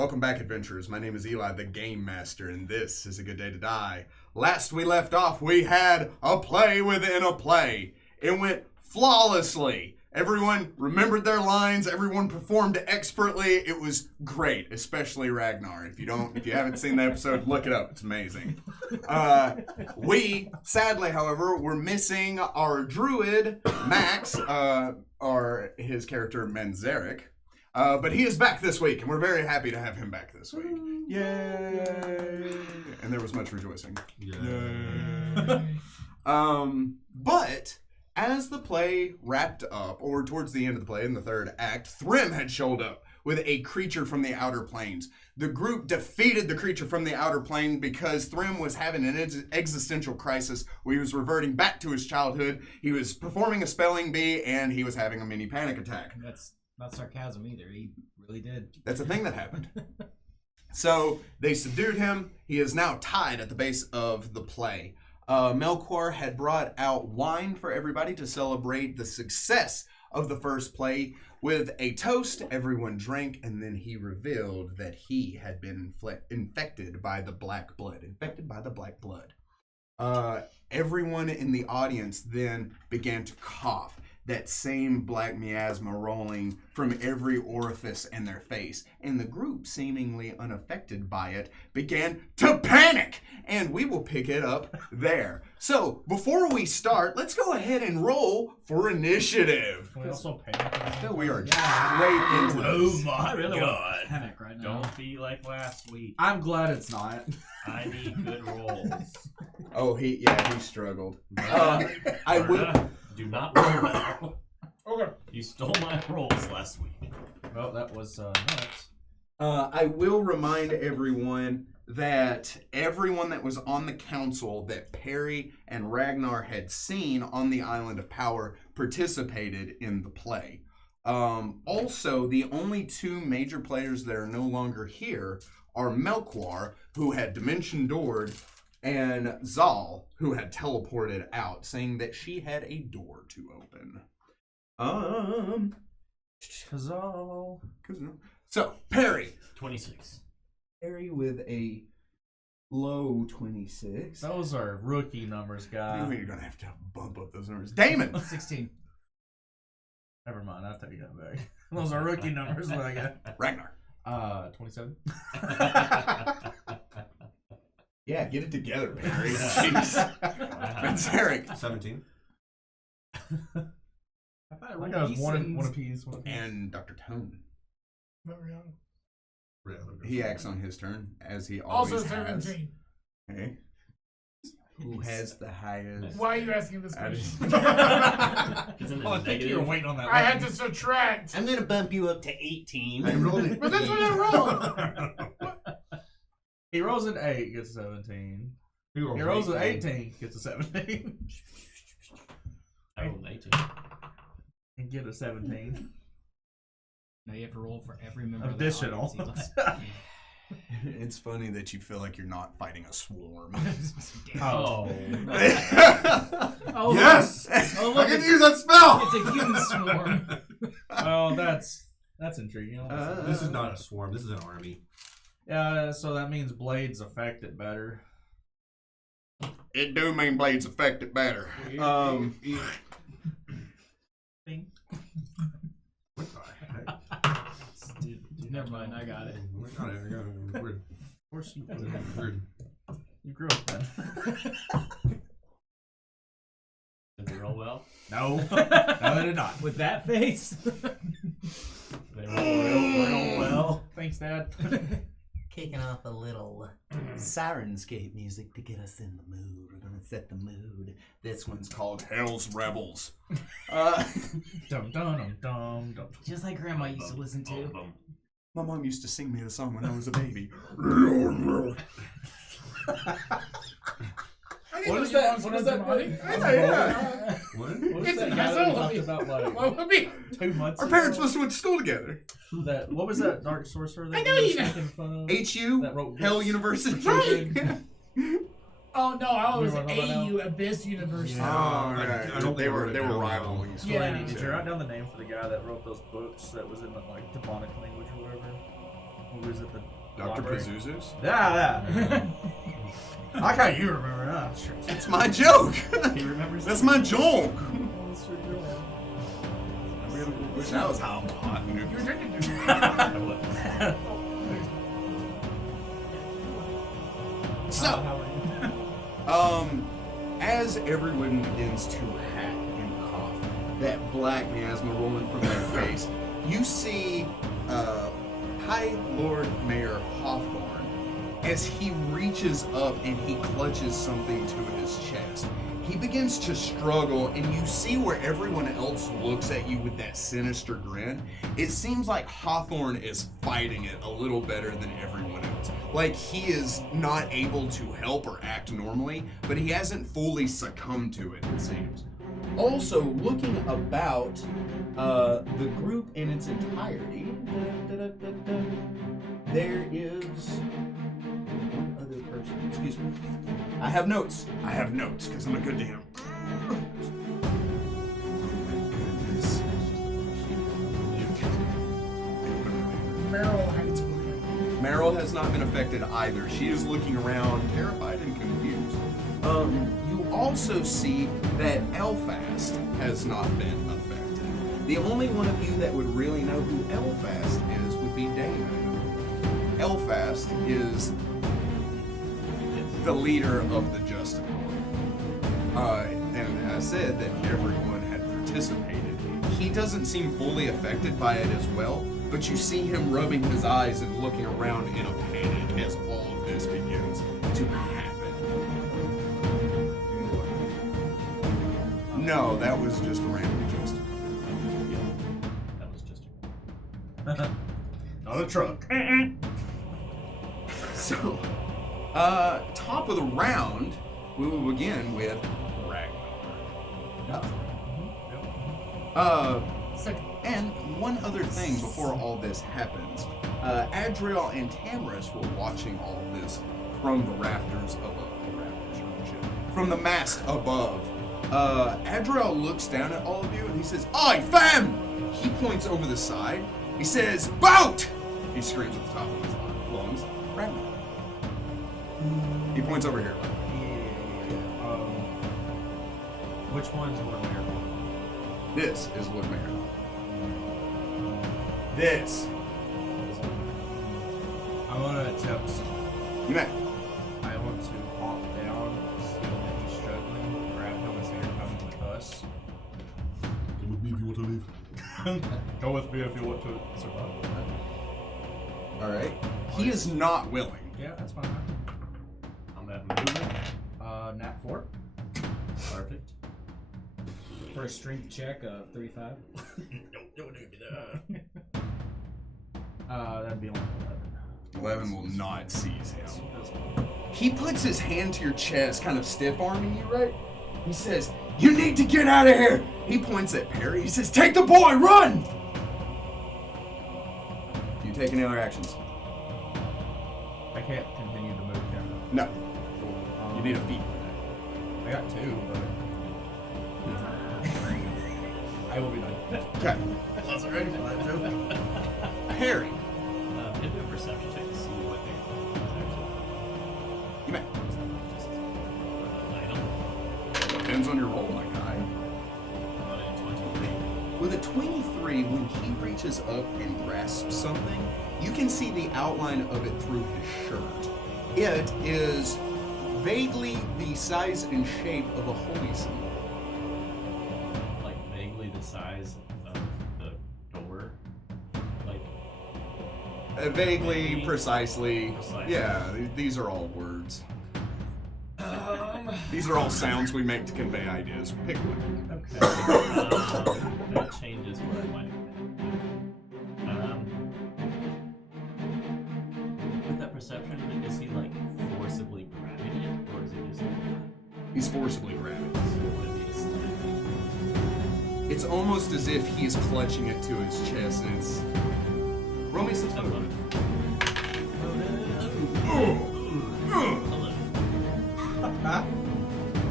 Welcome back, adventurers. My name is Eli, the Game Master, and this is A Good Day to Die. Last we left off, we had a play within a play. It went flawlessly. Everyone remembered their lines. Everyone performed expertly. It was great, especially Ragnar. If you haven't seen the episode, look it up. It's amazing. We, sadly, however, were missing our druid, Max, or his character, Manzarek. But he is back this week, and we're very happy to have him back this week. Yay! And there was much rejoicing. Yay! But as the play wrapped up, or towards the end of the play in the third act, Thrym had showed up with a creature from the outer planes. The group defeated the creature from the outer plane because Thrym was having an existential crisis where he was reverting back to his childhood. He was performing a spelling bee, and he was having a mini panic attack. That's not sarcasm either. He really did. That's a thing that happened. So they subdued him. He is now tied at the base of the play. Melchior had brought out wine for everybody to celebrate the success of the first play. With a toast, everyone drank, and then he revealed that he had been infected by the black blood. Everyone in the audience then began to cough. That same black miasma rolling from every orifice in their face. And the group, seemingly unaffected by it, began to panic! And we will pick it up there. So, before we start, let's go ahead and roll for initiative. Can we also panic? We are straight into this. Oh my God. Panic right now. Don't be like last week. I'm glad it's not. I need good rolls. Oh, he struggled. I will... Do not roll that. Okay. You stole my rolls last week. Well, that was nuts. I will remind everyone that everyone that was on the council that Perry and Ragnar had seen on the Island of Power participated in the play. Also, the only two major players that are no longer here are Melchior, who had Dimension Doored, and Zal, who had teleported out, saying that she had a door to open. Zal. So, Perry. 26. Perry with a low 26. Those are rookie numbers, guy. You're going to have to bump up those numbers. Damon. 16. Never mind, I'll take that back. Those are rookie numbers, what I got. Ragnar. 27. Yeah, get it together, Perry. Jeez. That's Eric. 17. I got one apiece. And Dr. Tone. Very young. He acts on his turn, as he always Also has. 17. Okay. Who has the highest? Why are you asking this question? I think you were waiting on that. I had to subtract. I'm going to bump you up to 18. I rolled it. But that's what I rolled. He rolls an 8, gets a 17. He rolls an 18, gets a 17. I rolled an 18. And get a 17. Now you have to roll for every member Additional. of the audience. It's funny that you feel like you're not fighting a swarm. Oh. Oh, Yes! Oh, look, I can use that spell! it's a human swarm. Oh, that's intriguing. This is not a swarm. This is an army. Yeah, so that means blades affect it better. It do mean blades affect it better. What the heck? Never mind, I got it. We're Of course you do. weird. You grew up then. Did they roll well? No. No, they did not. With that face. They roll real well. Thanks, Dad. Kicking off a little Sirenscape music to get us in the mood. We're gonna set the mood. This one's called Hell's Rebels. Dum dum dum dum dum. Just like Grandma used to listen to. My mom used to sing me the song when I was a baby. What is that? What is that? Yeah. What? What It's is that a guy that we gazelle. talked about like What would be? 2 months Our ago? parents must have went to school together. That what was that dark sorcerer that I know we were you know. making fun of? HU, That wrote Hell books. University. Right. Oh no, I was Remember what I'm talking AU Abyss University. Yeah. Oh, I right. don't They were remember now. rivaling. Yeah. Did you write down the name for the guy that wrote those books that was in the like demonic language or whatever? Who is it? The Dr. library? Pazuzus? Yeah, that. I like how you remember that. Sure. It's my joke. He remembers. That's my joke. Beautiful. Wish that was how I'm hot. You're drinking. So, as everyone begins to hack and cough, that black miasma rolling from their face, you see High Lord Mayor Hawthorne as he reaches up and he clutches something to his chest. He begins to struggle, and you see where everyone else looks at you with that sinister grin. It seems like Hawthorne is fighting it a little better than everyone else. Like he is not able to help or act normally, but he hasn't fully succumbed to it, it seems. Also, looking about the group in its entirety, there is one other person. Excuse me. I have notes, because I'm a good DM. Meryl hates bullying. Meryl has not been affected either. She is looking around, terrified and confused. You also see that Elfast has not been affected. The only one of you that would really know who Elfast is would be Damon. Elfast is the leader of the Justice Corps. And I said that everyone had participated. He doesn't seem fully affected by it as well, but you see him rubbing his eyes and looking around in a panic as all of this begins to happen. No, that was just random Justice. That was just. Not a truck. So, top of the round, we will begin with Ragnar. Second. And one other thing before all this happens. Adriel and Tamris were watching all of this from the rafters above. From the mast above. Adriel looks down at all of you and he says, "Oi, fam!" He points over the side. He says, "Boat!" He screams at the top of his lungs. Ragnar. He points over here. Which one's Lord Mayor? This is Lord Mayor. This. I want to attempt. You may. I want to hop down, see that he's struggling, grab him and say you're coming with us. Come with me if you want to leave. Go with me if you want to survive. Alright. He is not willing. Yeah, that's fine. I'm at movement. Nat 4. Perfect. For a strength check of 35. That'd be only 11 will not seize him. He puts his hand to your chest, kind of stiff arming you, right? He says, "You need to get out of here!" He points at Perry. He says, "Take the boy, run!" Do you take any other actions? I can't continue to move him. No. You need a feat for I got 2, but I will be done. that. Okay. I wasn't ready for that joke. Perry. Hit a perception check to see what You may. item. Depends on your roll, my guy. 23. With a 23, when he reaches up and grasps something, you can see the outline of it through his shirt. It is vaguely the size and shape of a holy symbol. Like vaguely the size of the door. Like Vaguely, precisely. Precisely. Yeah, these are all words. These are all sounds we make to convey ideas. Pick one. okay. That changes where I might with that perception, is he like forcibly grabbing it, or is he just like He's forcibly grabbing. would it be a slam? It's almost as if he's clutching it to his chest, and it's. Roll me some stuff.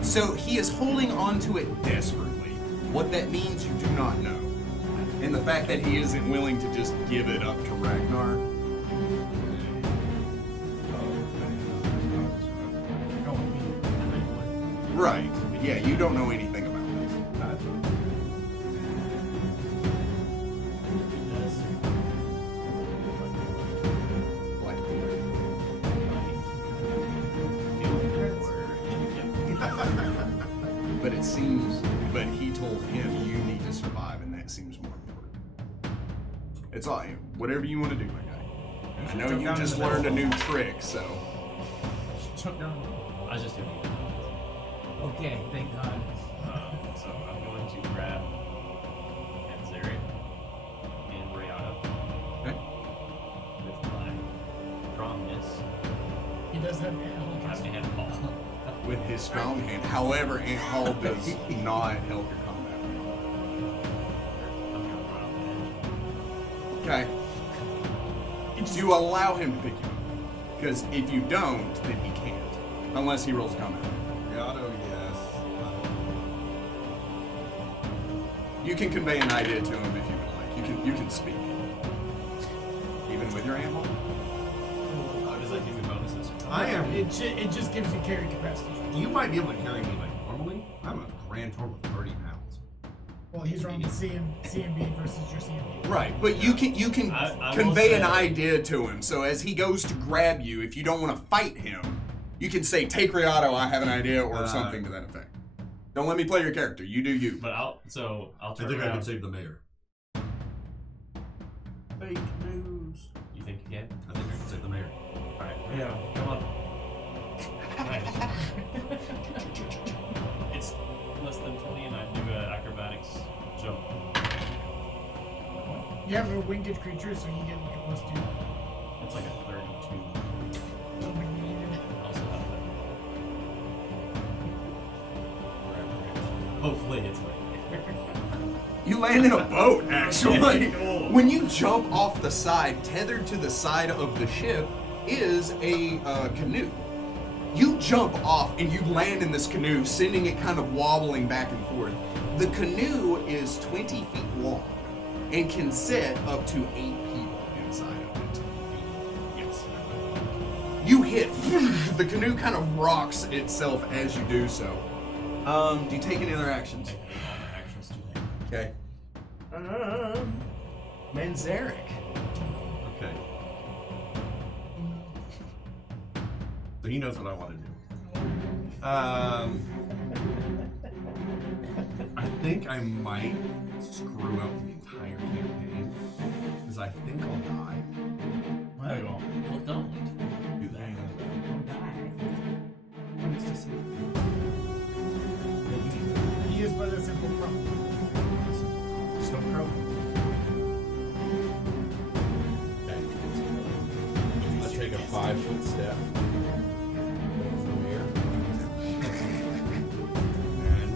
So he is holding on to it desperately. What that means, you do not know. And the fact that he isn't willing to just give it up to Ragnar, you don't know anything about this. Like, but it seems, but he told him you need to survive, and that seems more important. It's all whatever you want to do, my guy. I know you just learned a new trick, so. I was just doing it. Okay, thank God. So I'm going to grab Panzeric and Rihanna Okay. with my strongness. He does have I have to hand ball. With his strong hand. However, Ant Hall does not help your combat. I'm going to run off Okay. Do you allow him to pick you up? Because if you don't, then he can't. Unless he rolls a combat. Auto, yes. You can convey an idea to him if you would like. You can speak. Even with your Ant Hall? How does that give me bonuses? I am. It just gives you carry capacity. You might be able to carry me like normally. I'm a grand total of 30 pounds. Well, he's running CMB versus your CMB. Right, but you can I will convey an say- idea to him. So as he goes to grab you, if you don't want to fight him, you can say, "Take Riato, I have an idea," or something to that effect. Don't let me play your character. You do you. But I'll I turn think I around. can save the mayor. Fake news. You think you can? I think I can save the mayor. Alright, yeah, come on. Nice. It's less than 20 and I do an acrobatics jump. You have a winged creature, so you get like a +2. It's like a 32. Something you needed. Also have that. Hopefully it's like. You land in a boat, actually. When you jump off the side, tethered to the side of the ship is a canoe. You jump off and you land in this canoe, sending it kind of wobbling back and forth. The canoe is 20 feet long and can sit up to 8 people inside of it. Yes. You hit. The canoe kind of rocks itself as you do so. Do you take any other actions? Actions to Okay. Manzaric. Okay. So he knows what I want to do. I think I might screw up the entire campaign because I think I'll die. No, you won't. Well, don't do that. What is to say? He is but a simple crow. Snow crow. I take a 5-foot step. From here. And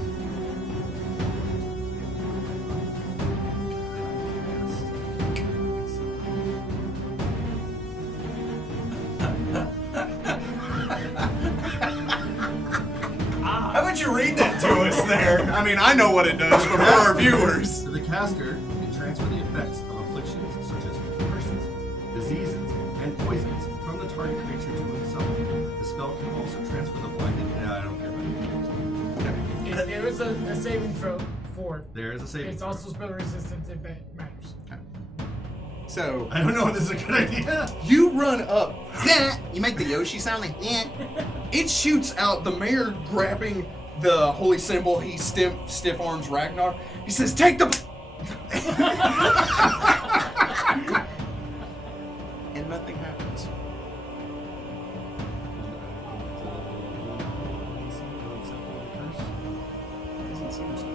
How about you read that to us there? I mean, I know what it does, but for our viewers. the caster can transfer the effects of afflictions such as curses, diseases, and poisons from the target creature to himself. The spell can also transfer the blinded. Yeah, I don't care about it. There is a saving throw for it. There is a saving. It's throw. also spell resistant if it matters. So I don't know if this is a good idea. you run up. You make the Yoshi sound like yeah. It shoots out. The mayor grabbing the holy symbol. He stiff arms Ragnar. He says, "Take the." And nothing happens. Doesn't seem so.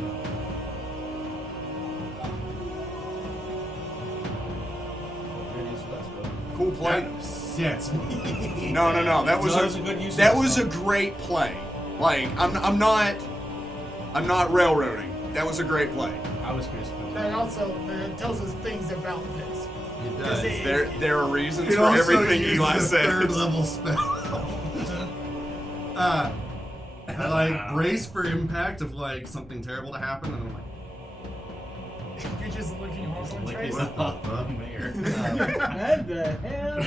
Cool play. That upsets me. No. That was No, that was a good use of that the was a spell. great play. Like I'm not railroading. That was a great play. I was curious about That also tells us things about this. It does. It- There are reasons It for also everything uses Eli a third says. level spell. I like brace for impact of like something terrible to happen, and I'm like, You're just looking horrible Like trace. this mayor. What the hell?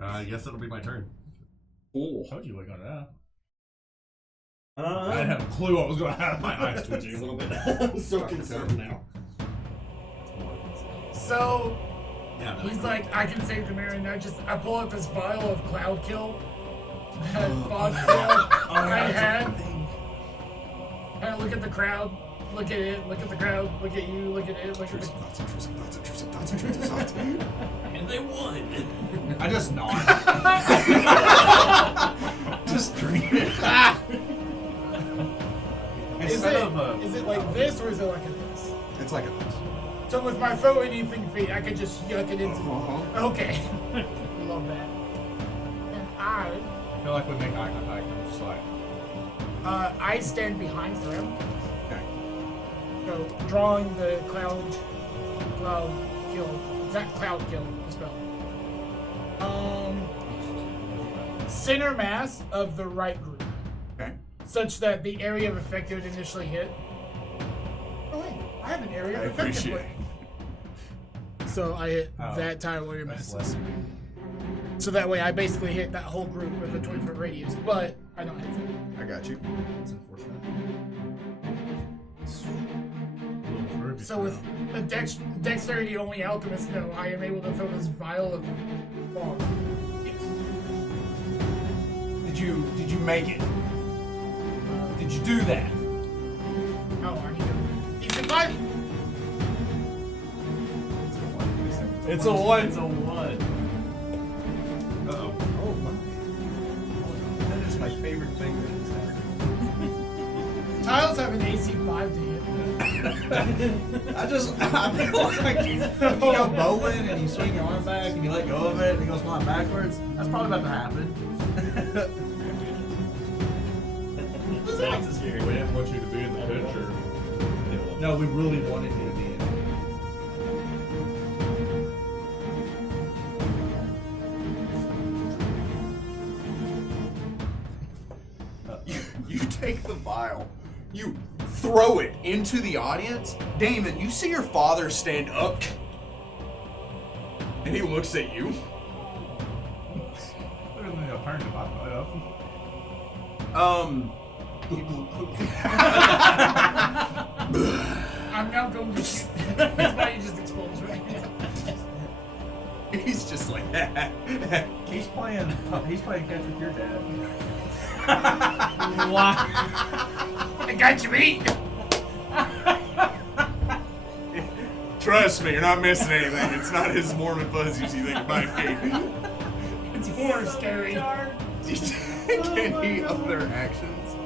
I guess it'll be my turn. Cool. I told you what was going to happen. I Uh, didn't have a clue what was going to happen. my eyes twitching a little bit. I'm so concerned now. So Yeah, he's like, I can save the mirror, and I pull out this vial of cloud kill that Fog Kill I had. And I look at the crowd, look at it, look at the crowd, look at you, look at it, look at the... And they won. I just nod. Just drink it. Is it like this, or is it like a this? It's like a this. So with my foe anything feet, I could just yuck it into... Okay. Love that. And I feel like we make eye contact and just like... I stand behind Threm. Okay. So drawing the cloud kill. Is that cloud kill the spell? Center mass of the right group. Okay. Such that the area of effect it would initially hit. Oh wait, I have an area I of effect. appreciate it. So I hit Oh, that tile where you're That's missing. less. So that way I basically hit that whole group with a 20-foot radius, but I don't hit them. I got you. It's unfortunate. So with a dexterity only alchemist, no, I am able to throw this vial of fog. Did you make it? Did you do that? Oh, I need to... Decent 5! It's a one. It's a one. Uh-oh. Oh my. That is my favorite thing that has Tiles have an AC 5 to hit. I feel like you go bowling and you swing your arm back and you let go of it and it goes flying backwards. That's probably about to happen. Max is here. We didn't want you to be in the picture. No, we really wanted you to be in it. You take the vial, you throw it into the audience. Damon, you see your father stand up, and he looks at you. I'm now going to shoot. His body just explodes right now. He's just like, He's playing catch with your dad. I got you beat! trust me, you're not missing anything. It's not as warm and fuzzy as you think it might be. It's more scary. Any other actions?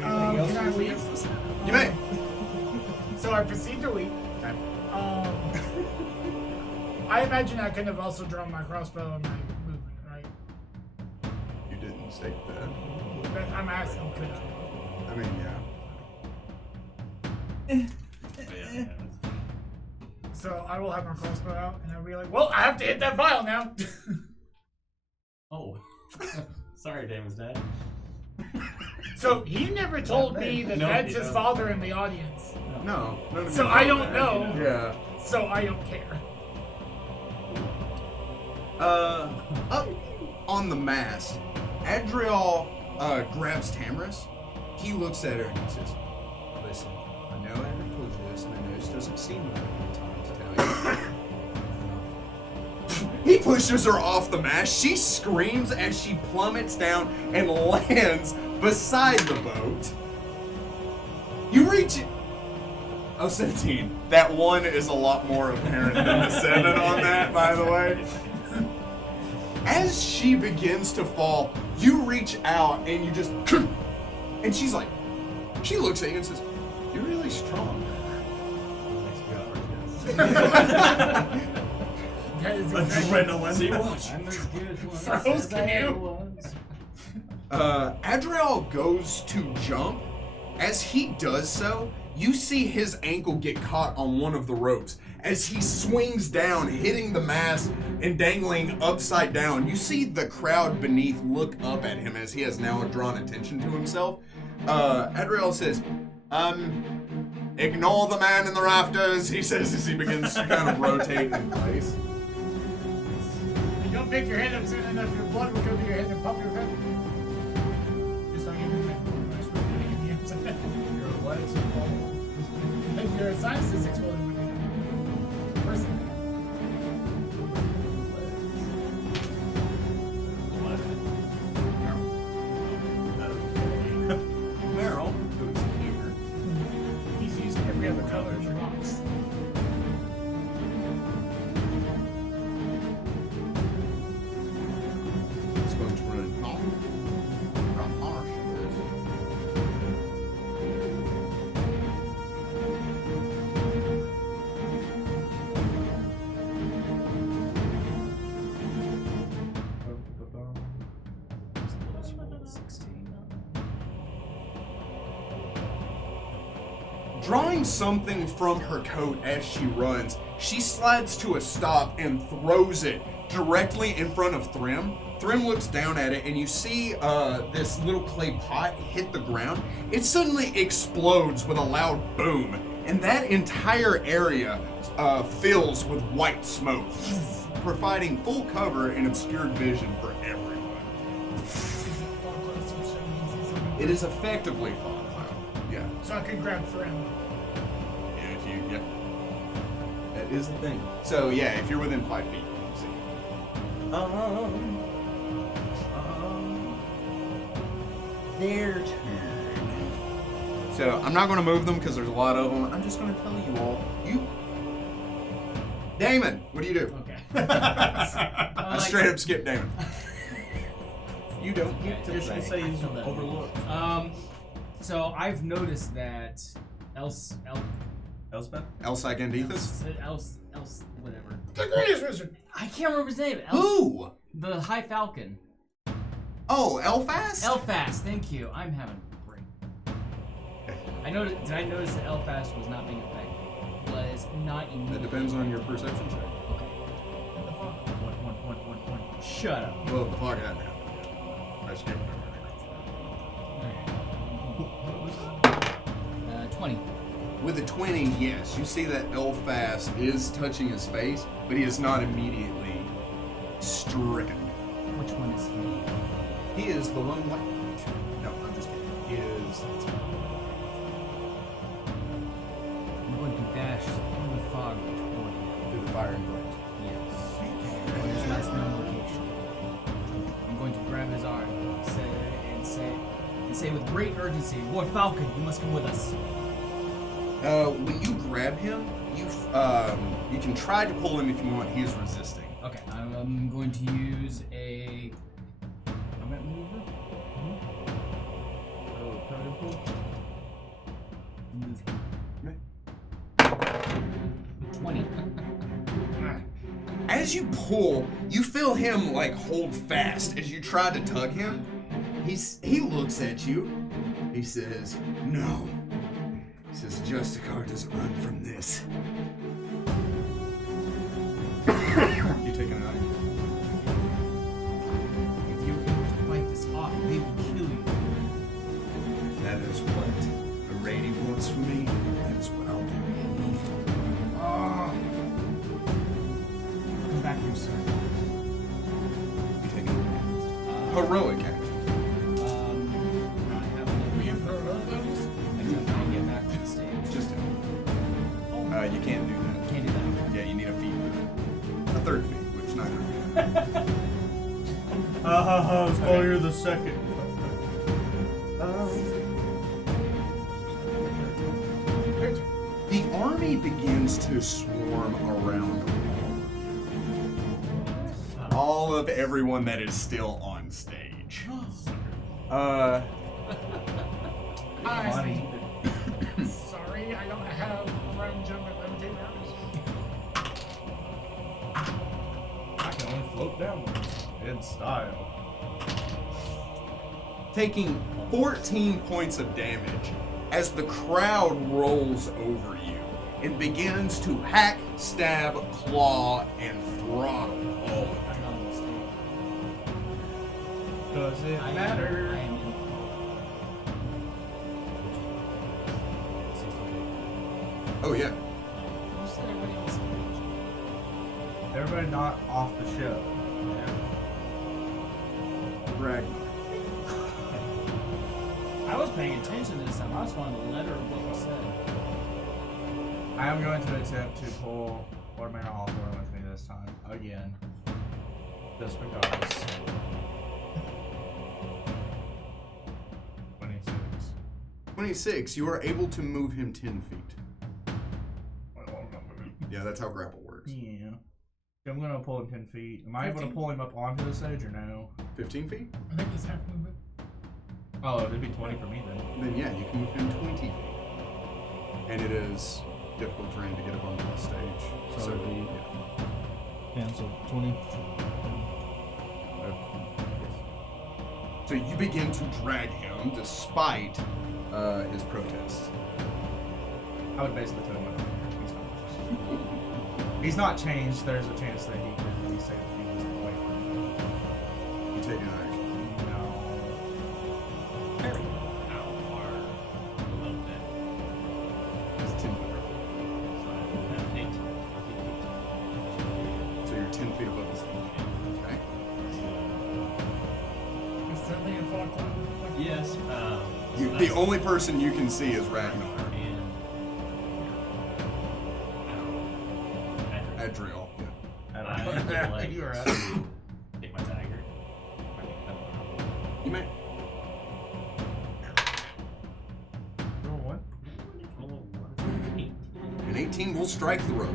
Can I leave? You may. So I proceed to leave. I imagine I could have also drawn my crossbow and my movement, right? You didn't state that. But I'm asking, could I? I mean, yeah. So I will have my crossbow out, and I'll be like, well, I have to hit that vial now. Oh. Sorry, Damon's dad. So he never told me that No, that's he his doesn't. father in the audience. No. So I don't know. Yeah. So I don't care. Up on the mast, Adriel grabs Tamras. He looks at her and he says, listen, I know I haven't told you this, and I know this doesn't seem like a good time to tell you. He pushes her off the mast. She screams as she plummets down and lands beside the boat. You reach it. Oh, 17. That one is a lot more apparent than the 7 on that, by the way. As she begins to fall, you reach out and you just... And she's like... She looks at you and says, you're really strong. That is exactly See, watch. I'm as good as one. Froze, can you? Adriel goes to jump. As he does so, you see his ankle get caught on one of the ropes. As he swings down, hitting the mast and dangling upside down, you see the crowd beneath look up at him as he has now drawn attention to himself. Adriel says, ignore the man in the rafters, he says as he begins to kind of rotate in place. Yep. don't pick your head up soon enough, your blood will go to your head and pump your head. Just don't get me Your legs are falling. If your sinus is exploding with you. Person. Meryl, who's here. He's used every other color in your box. It's going to run harsh. Drawing something from her coat as she runs, she slides to a stop and throws it directly in front of Thrym. Thrym looks down at it, and you see this little clay pot hit the ground. It suddenly explodes with a loud boom, and that entire area fills with white smoke, providing full cover and obscured vision for everyone. It is effectively fog cloud. Yeah. So I could grab Thrym. Yeah. That is the thing. So yeah, if you're within 5 feet, you can see. Their turn. So I'm not going to move them because there's a lot of them. I'm just going to tell you all. Damon, what do you do? Okay. I straight up skip Damon. You don't get to Just gonna say he's overlooked. So I've noticed that Elspeth? Elsagandethus? whatever. The greatest wizard. I can't remember his name. Who? The High Falcon. Oh, Elfast? Elfast, thank you. I'm having a break. Did I notice that Elfast was not being affected? Was not immediately. That depends on your perception check. One. Shut up. Well, the fog hadn't happened. I skipped it. 20. With a 20, yes, you see that Elfast is touching his face, but he is not immediately stricken. Which one is he? He is the lone white mage. No, I'm just kidding. He is. I'm going to dash through the fog toward him. Through the fire and blaze. Yes. Or his last known location. I'm going to grab his arm and say with great urgency, Lord Falcon, you must come with us. When you grab him, you can try to pull him if you want. He is resisting. Okay, I'm going to use a combat maneuver. Oh, try to pull. Move. 20. As you pull, you feel him like hold fast as you try to tug him. He looks at you. He says, "No." He says, "Justicar doesn't run from this." You taking an eye? If you're able to fight this off, they will kill you. That is what the lady wants from me. That is what I'll do. Come back here, sir. You taking an heroic action. I have another. We have heroic levels? I jump and get back to the stage. Just you can't do that. Can't do that. Yeah, you need a feat for that. A third feat, which neither of you. Oh, you're the second. The army begins to swarm around all of everyone that is still on stage. Sorry, I don't have run, jump, and levitate rounds. I can only float downwards. In style. Taking 14 points of damage as the crowd rolls over you and begins to hack, stab, claw, and throttle all of you. I'm not on the stage. Does it I matter? am in Oh yeah. You said everybody on stage. Everybody not off the show. Ragnar. I was paying attention this time. I was following the letter of what was said. I am going to attempt to pull Lord Mayor Hawthorne with me this time. Again. Just because. 26. 26, you are able to move him 10 feet. Yeah, that's how grapple works. Yeah. I'm going to pull him 10 feet. Am I able to pull him up onto the stage or no? 15 feet? I think he's half movement. Oh, it'd be 20 for me then. Then yeah, you can move him 20 feet. And it is difficult terrain to get up onto the stage. So it'd be- yeah. Yeah, so 20. So you begin to drag him despite his protests. I would basically tell him he's not changed. There's a chance that he could really say that he was away from me. You take an action. No. How far below that? It's 10 feet. So you're 10 feet above the stage. Okay. He's certainly in fog cloud. Yes. The only person you can see is Ragnar. Adriel. Yeah. You were right. Take my dagger. You may. Roll what? An 18 will strike the rope.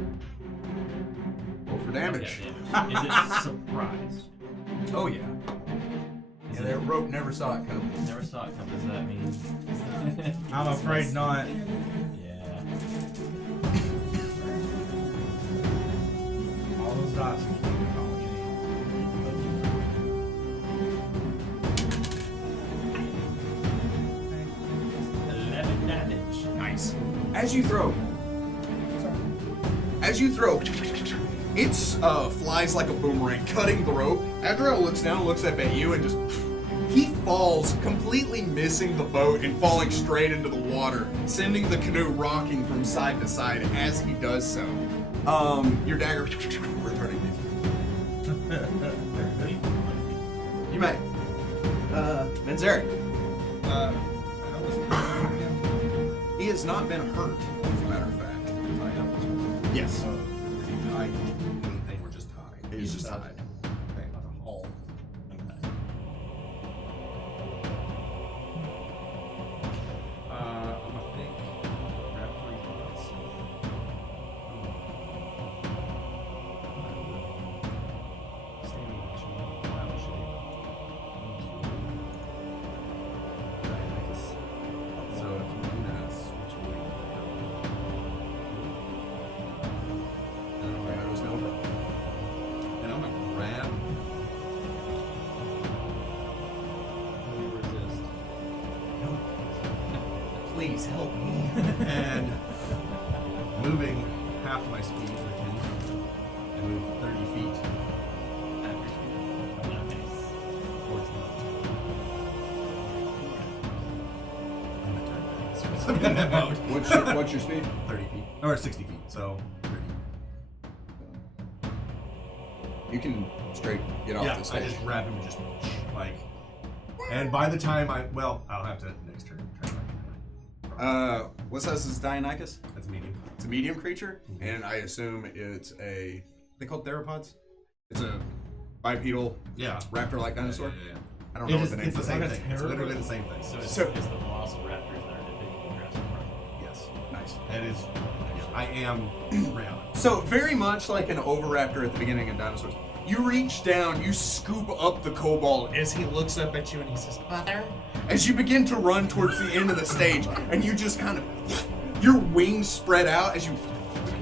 Roll for damage. Is it surprised? Oh yeah. Yeah, that rope never saw it coming. Never saw it come. Does that mean? I'm afraid not. Yeah. All those dots keep calling you. 11 damage. Nice. As you throw, it flies like a boomerang, cutting the rope. Adriel looks down, looks up at you, and just he falls, completely missing the boat and falling straight into the water, sending the canoe rocking from side to side as he does so. Your dagger returning to you may. Manzari. He has not been hurt, as a matter of fact. Yes. Is he tied to anything or just tied? He's just tied. Okay. All. I'm gonna think. Grab 3 points. Standing action, wild shape. So if you do that, switch away. And I'm gonna grab. Resist. Please help me. And moving half my speed for 10 and move 30 feet towards the boat. What's your speed? 30 feet. Or 60 feet, so 30. You can straight get off Yeah, the I stage. just grab him and just like. And by the time I'll have to next turn. What size is Dionychus? That's medium. It's a medium creature, and I assume it's they called theropods? It's a bipedal Yeah. raptor-like dinosaur? Yeah. I don't know what It's the name the is. same thing. It's literally the same thing. So it's So- the velociraptors that are depicted in Jurassic Park. Yes. Nice. That is. I am round. So very much like an oviraptor at the beginning of dinosaurs, you reach down, you scoop up the kobold as he looks up at you and he says, "Mother." As you begin to run towards the end of the stage, and you just kind of, your wings spread out as you,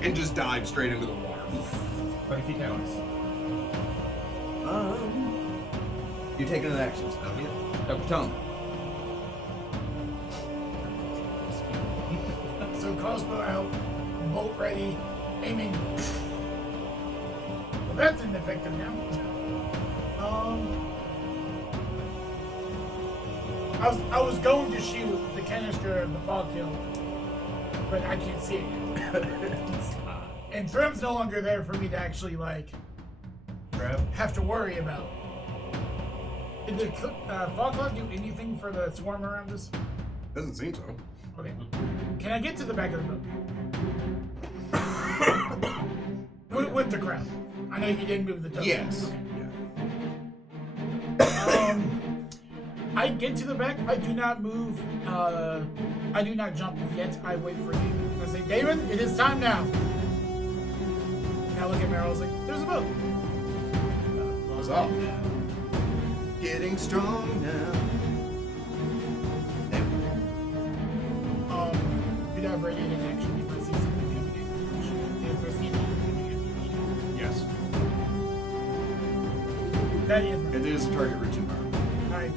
and just dive straight into the water. 30 feet down. You take an action. That'll be it. Dr. Tone. So crossbow out, bolt ready, aiming. Well, that's ineffective now. I was going to shoot the canister of the fog kill, but I can't see it. And Thrum's no longer there for me to actually like grab? have to worry about. Did the fog cloud do anything for the swarm around us? Doesn't seem so. Okay. Can I get to the back of the boat? with the crowd. I know you didn't move the token. Yes. I get to the back. I do not move. I do not jump yet. I wait for David. I say, David, it is time now. And I look at Meryl. I was like, there's a boat. What's up? Getting strong now. You'd have radiated action if I see something coming in. If I see anything coming Yes. in. That is. It is a target-rich environment. Okay,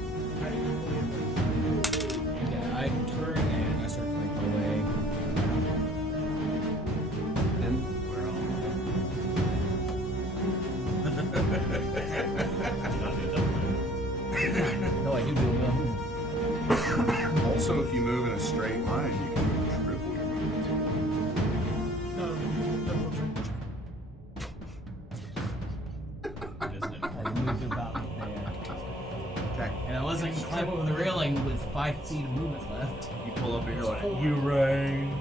I turn and I start to make my way. And No, I do do them. also, if you move in a straight line, you can move triple your movement. I moved about there. Okay. And I wasn't gonna climb over the railing with 5 feet of movement left. You pull up and you're like, You rain.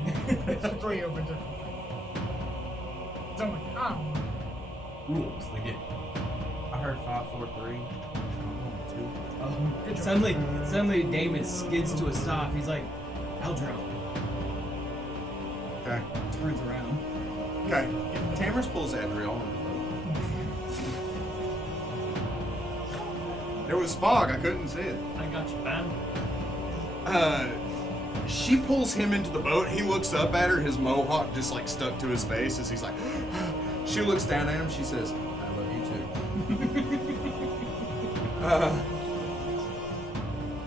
It's 3 over there. So I'm like, rules the game. I heard 5, 4, 3. Good job. Suddenly Damon skids to a stop. He's like, I'll drown. Okay. Turns around. Okay. Tamers pulls Adriel. There was fog. I couldn't see it. I got you, man. She pulls him into the boat. He looks up at her. His mohawk just like stuck to his face as he's like. She looks down at him. She says, "I love you too."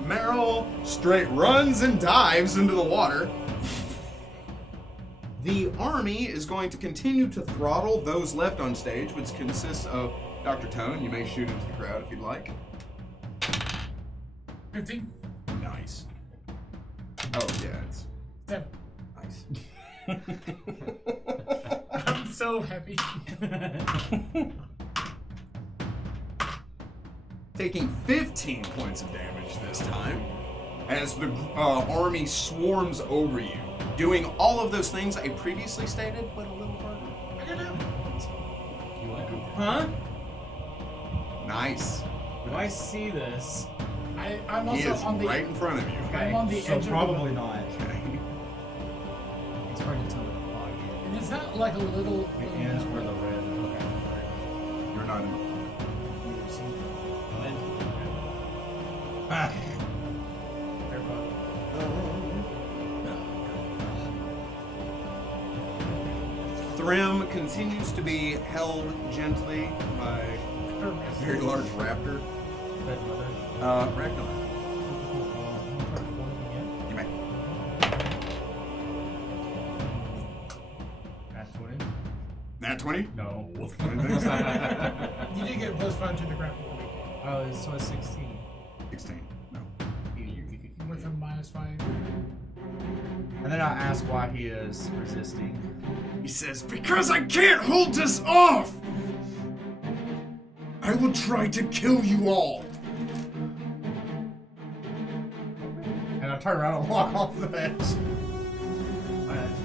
Meryl straight runs and dives into the water. The army is going to continue to throttle those left on stage, which consists of Dr. Tone. You may shoot into the crowd if you'd like. 15. Nice. Oh yeah, it's 7. nice. I'm so happy. Taking 15 points of damage this time as the army swarms over you, doing all of those things I previously stated, but a little harder. Huh? Nice. Do I see this? I'm He also is on the. right in front of you. I'm on the So edge probably of the not. Okay. It's hard to tell with the fog here. And it's not like a little. It ends where the red. Okay. You're not in the Ah. Thrym continues to be held gently by a very large raptor. Red mother. Ragnar. You may. Nat 20? Nat 20? No. You did get a +5 to the grapple. Oh, so it's 16. 16. No. With a -5. And then I ask why he is resisting. He says, "Because I can't hold this off! I will try to kill you all." And I turn around and walk off the edge.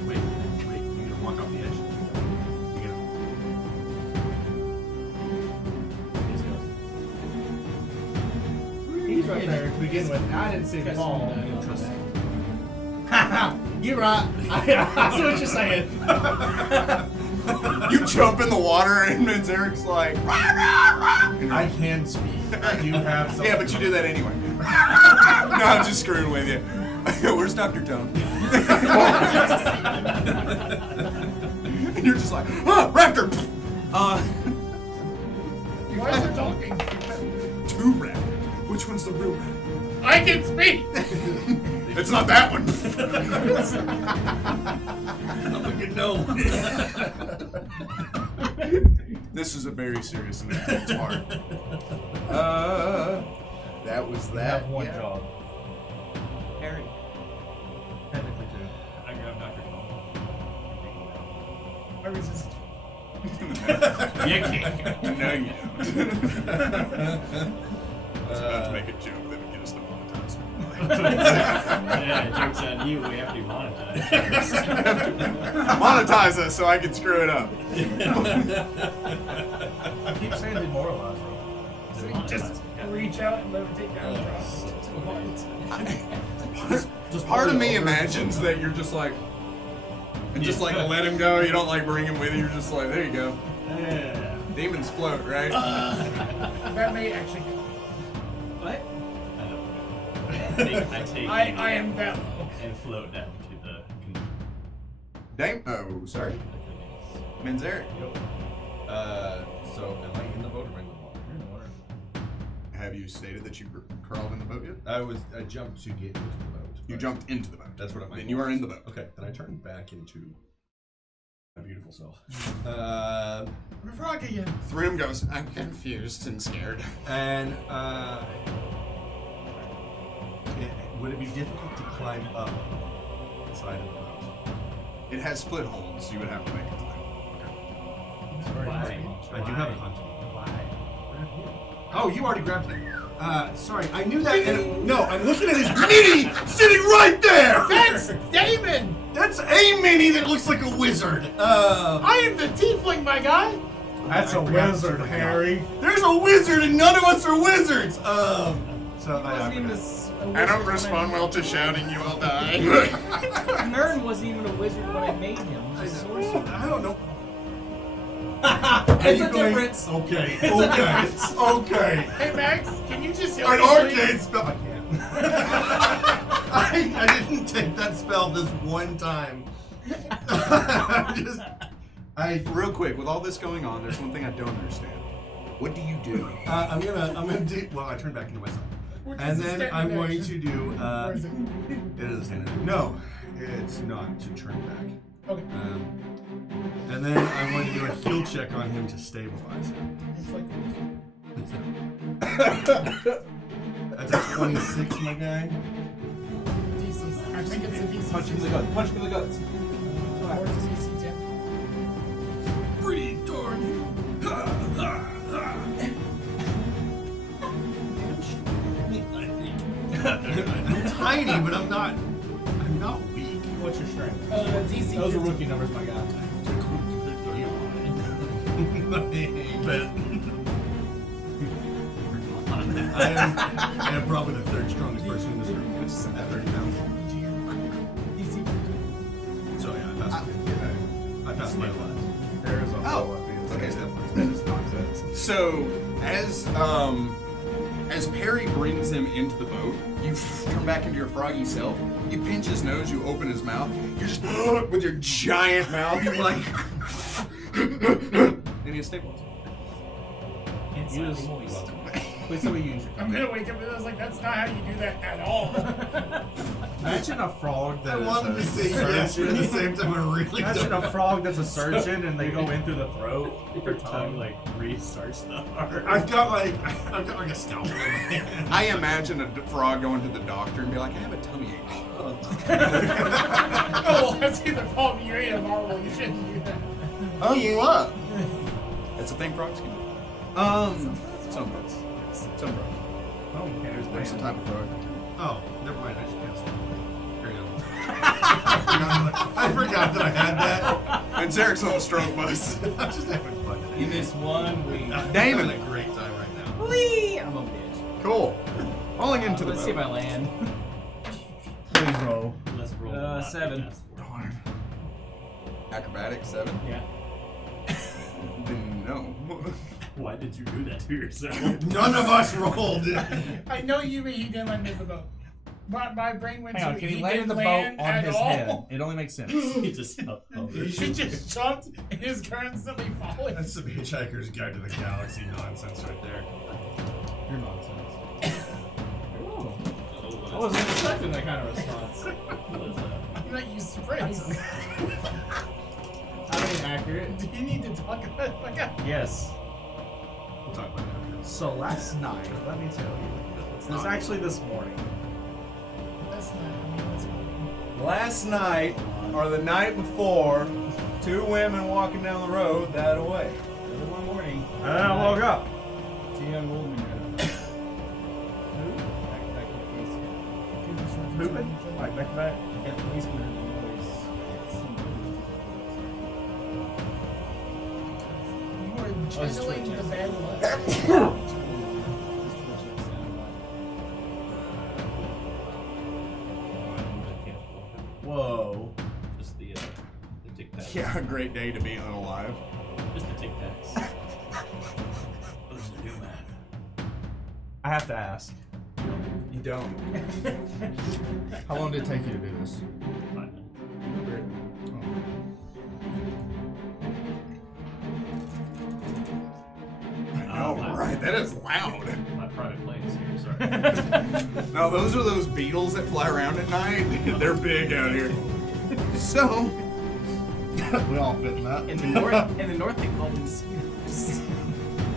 Wait. You gonna walk off the edge? You gonna... He's right there to begin with. I didn't see the ball. Trust me. You're right. I see what you're saying. You jump in the water and then Eric's like, "Rah, rah, rah." And I can speak. I do have some. yeah, but you do that anyway. No, I'm just screwing with you. Where's Dr. Tone? And you're just like, "Ah, raptor!" Why is it talking? 2 raptors. Which one's the real raptor? I can speak! It's not that one. No. This is a very serious and intense part. That was I that. have one Yeah. job. Harry. Technically two. I grab Dr. Tone. I resist. You can't. No, you don't. I was about to make a joke that would get us demonetized. Yeah, joke's on you. We have to monetize. Monetize us so I can screw it up. I keep saying demoralize. So you just reach out and levitate down across. Just part of me imagines that you're just like, and just like let him go. You don't like bring him with you. You're just like, there you go. Yeah. Demons float, right? That may actually. What? I take I am that low. and float down to the Dang. Oh, sorry. Manzaric. So am I in the boat or in the water? You're in the water. Have you stated that you crawled in the boat yet? I jumped to get into the boat. You but jumped into the boat. That's what I'm. Then you are in the boat. Okay, then I turn back into my beautiful self. I'm a frog again. Thrim goes, I'm confused and scared. And would it be difficult to climb up the side of the boat? It has split holes. You would have to make a climb. I do have a hunt. Oh, you already grabbed it. Sorry, I knew that. And, no, I'm looking at his mini sitting right there. That's Damon! That's a mini that looks like a wizard. I am the tiefling, my guy! That's a wizard, Harry. There's a wizard, and none of us are wizards. So Wasn't even I don't respond well to shouting, you will die. Nern wasn't even a wizard when I made him. He was a sorcerer. I don't know. It's a difference. Okay. It's a difference. Okay. Hey, Max, can you just An arcane spell. I can't. I didn't take that spell this one time. Real quick, with all this going on, there's one thing I don't understand. What do you do? I'm gonna do. Well, I turn back into myself, and then I'm going to do. Where is it? It is a standard. No, it's not to turn back. Okay. And then I'm going to do a heal check on him to stabilize him. It's like That's a 26, my guy. DC's. I think it's a DC. Punch him in the gut. Punch him in the guts. Or it's a DC 10. Free darn you. I'm tiny, but I'm not weak. What's your strength? DC. Those are 15. rookie numbers, my guy. I am probably the third strongest person in this room, which is at 30 pounds. DC. So yeah, I passed my last. There is a Oh, hole at the end. okay. That is nonsense. So, as Perry brings him into the boat, you turn back into your froggy self. You pinch his nose, you open his mouth. You're just with your giant mouth. You're like, and he stabilizes. Please tell me you use your I'm gonna wake up and I was like, that's not how you do that at all. Imagine a frog that I wanted to say yes, but at the same time I really Imagine don't. a frog that's a surgeon and they go in through the throat. Your tongue like restarts the heart. I've got like a scalpel. I imagine a frog going to the doctor and be like, I have a tummy ache. Oh, that's either problem. You ate a marble. You shouldn't do that. Oh, you up? That's a thing frogs can do. Some frogs. Some frogs. Oh, okay. There's some type of frog. Oh, never mind. I just canceled. There you go. I forgot that I had that. And Zarek's on the stroke bus. I'm just having fun. You missed 1 week. I'm Damon. having a great time right now. Whee! I'm a bitch. Cool. Falling into the Let's see if boat. I land. Please roll. Let's roll. 7. Darn. Acrobatic 7? Yeah. Then no. Why did you do that to yourself? None of us rolled. I know you, but he didn't land in the boat. My brain went Hang on, to can he he land in didn't the boat land on at his all. head? It only makes sense. He just He just jumped and is constantly falling. That's some Hitchhiker's Guide to the Galaxy nonsense right there. You're nonsense. I wasn't expecting that kind of response. I'm not used to praise. I mean, accurate. Do you need to talk about it? My God. Yes. We'll talk about it after. So last night, let me tell you, it was actually this morning. That's not. I mean, that's not. Last night, or the night before, 2 2 women walking down the road that way. Early one morning. And then I woke up. 2 young women. Pooping? Like back to back? Yeah, the policeman heard the noise. You are channeling the bad luck. Whoa. Just the tic tacs. Yeah, a great day to be unalive. Just the tic tacs. Who's the new man? I have to ask. You don't. How long did it take you to do this? 5 minutes. Oh, right. That is loud. My private planes here, sorry. No, those are those beetles that fly around at night. They're big out here. So, we all fit in that. In the north, they call them mosquitoes. You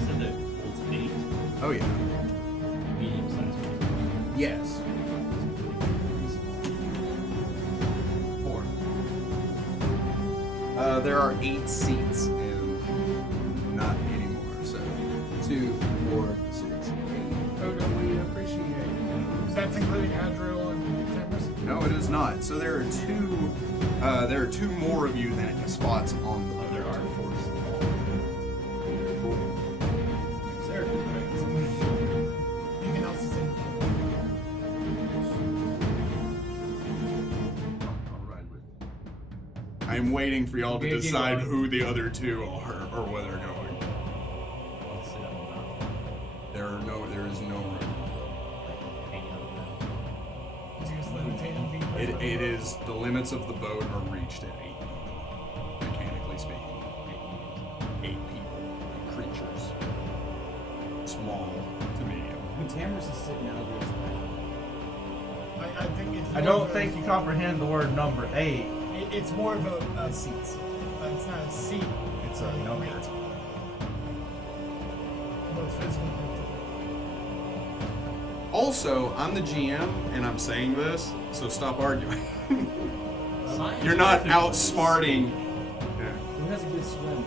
said that holds 8 Oh, yeah. medium-sized ones. Yes. 4. There are 8 seats and not anymore. So 2, 4, 6, 8. Oh, no, we appreciate it. That's including Adriel and Tempest. No, it is not. So there are 2 more of you than it has spots on the Oh, there are 4 small. Sarah, You can also say I'll ride with it. I am waiting for y'all to Okay, keep decide going. who the other 2 are or where they're going. Let's sit up There is no room. hang out now. just levitating being It is the limits of the boat are reached at 8. Mechanically speaking, 8 people, creatures, small to medium. when Tamara's is sitting out there, I think it's I more don't of a- think you comprehend the word number 8. It's more of a seat. It's not a seat. It's a number. weight. Both physical and mental. Also, I'm the GM, and I'm saying this, so stop arguing. Science You're not definitely- outsmarting. who has a good swim?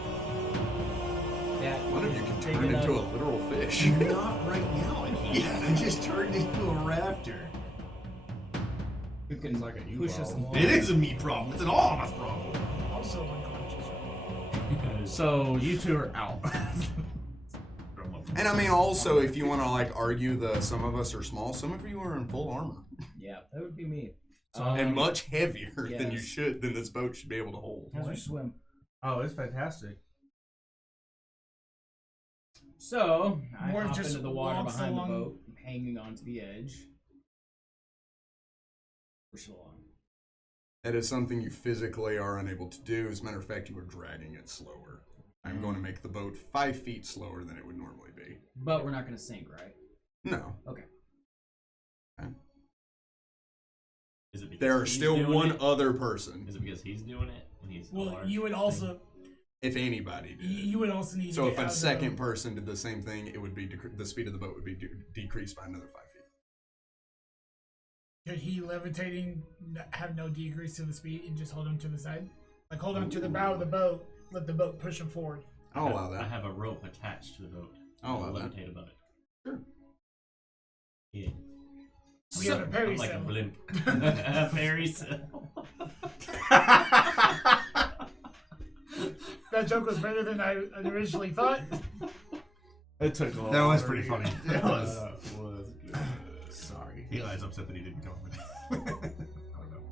Yeah. One of you can Take turn it into a up. literal fish. Not right now, I can't. I just turned into a raptor. Who can like a you push us problem. along? It is a me problem. It's an all of us problem. Also unconscious. So you 2 are out. And I mean, also, if you want to like argue the some of us are small, some of you are in full armor Yeah, that would be me. and much heavier than you yes. than this boat should be able to hold. How's your swim? Oh, it's fantastic. So I More hop just into the water walks behind along- the boat, hanging onto the edge. Push it along. That is something you physically are unable to do. As a matter of fact, you are dragging it slower. I'm going to make the boat 5 feet slower than it would normally be. But we're not going to sink, right? No. Okay. Is it because There are he's still doing one it? other person, Is it because he's doing it and he's Well, large? you would also if anybody did. you would also need So to if get out a of the second boat. person did the same thing, it would be the speed of the boat would be decreased by another 5 feet. Could he levitating have no decrease to the speed and just hold him to the side? Like hold on to the bow of the boat, let the boat push him forward. I'll allow I that. have a rope attached to the boat. I'll allow that. levitate above it. Sure. Yeah. We have a parry I'm like a sail. blimp. A fairy sail. That joke was better than I originally thought. It took a little That was longer. pretty funny. It was. was good. Sorry. Eli's upset that he didn't come up with it. I don't know.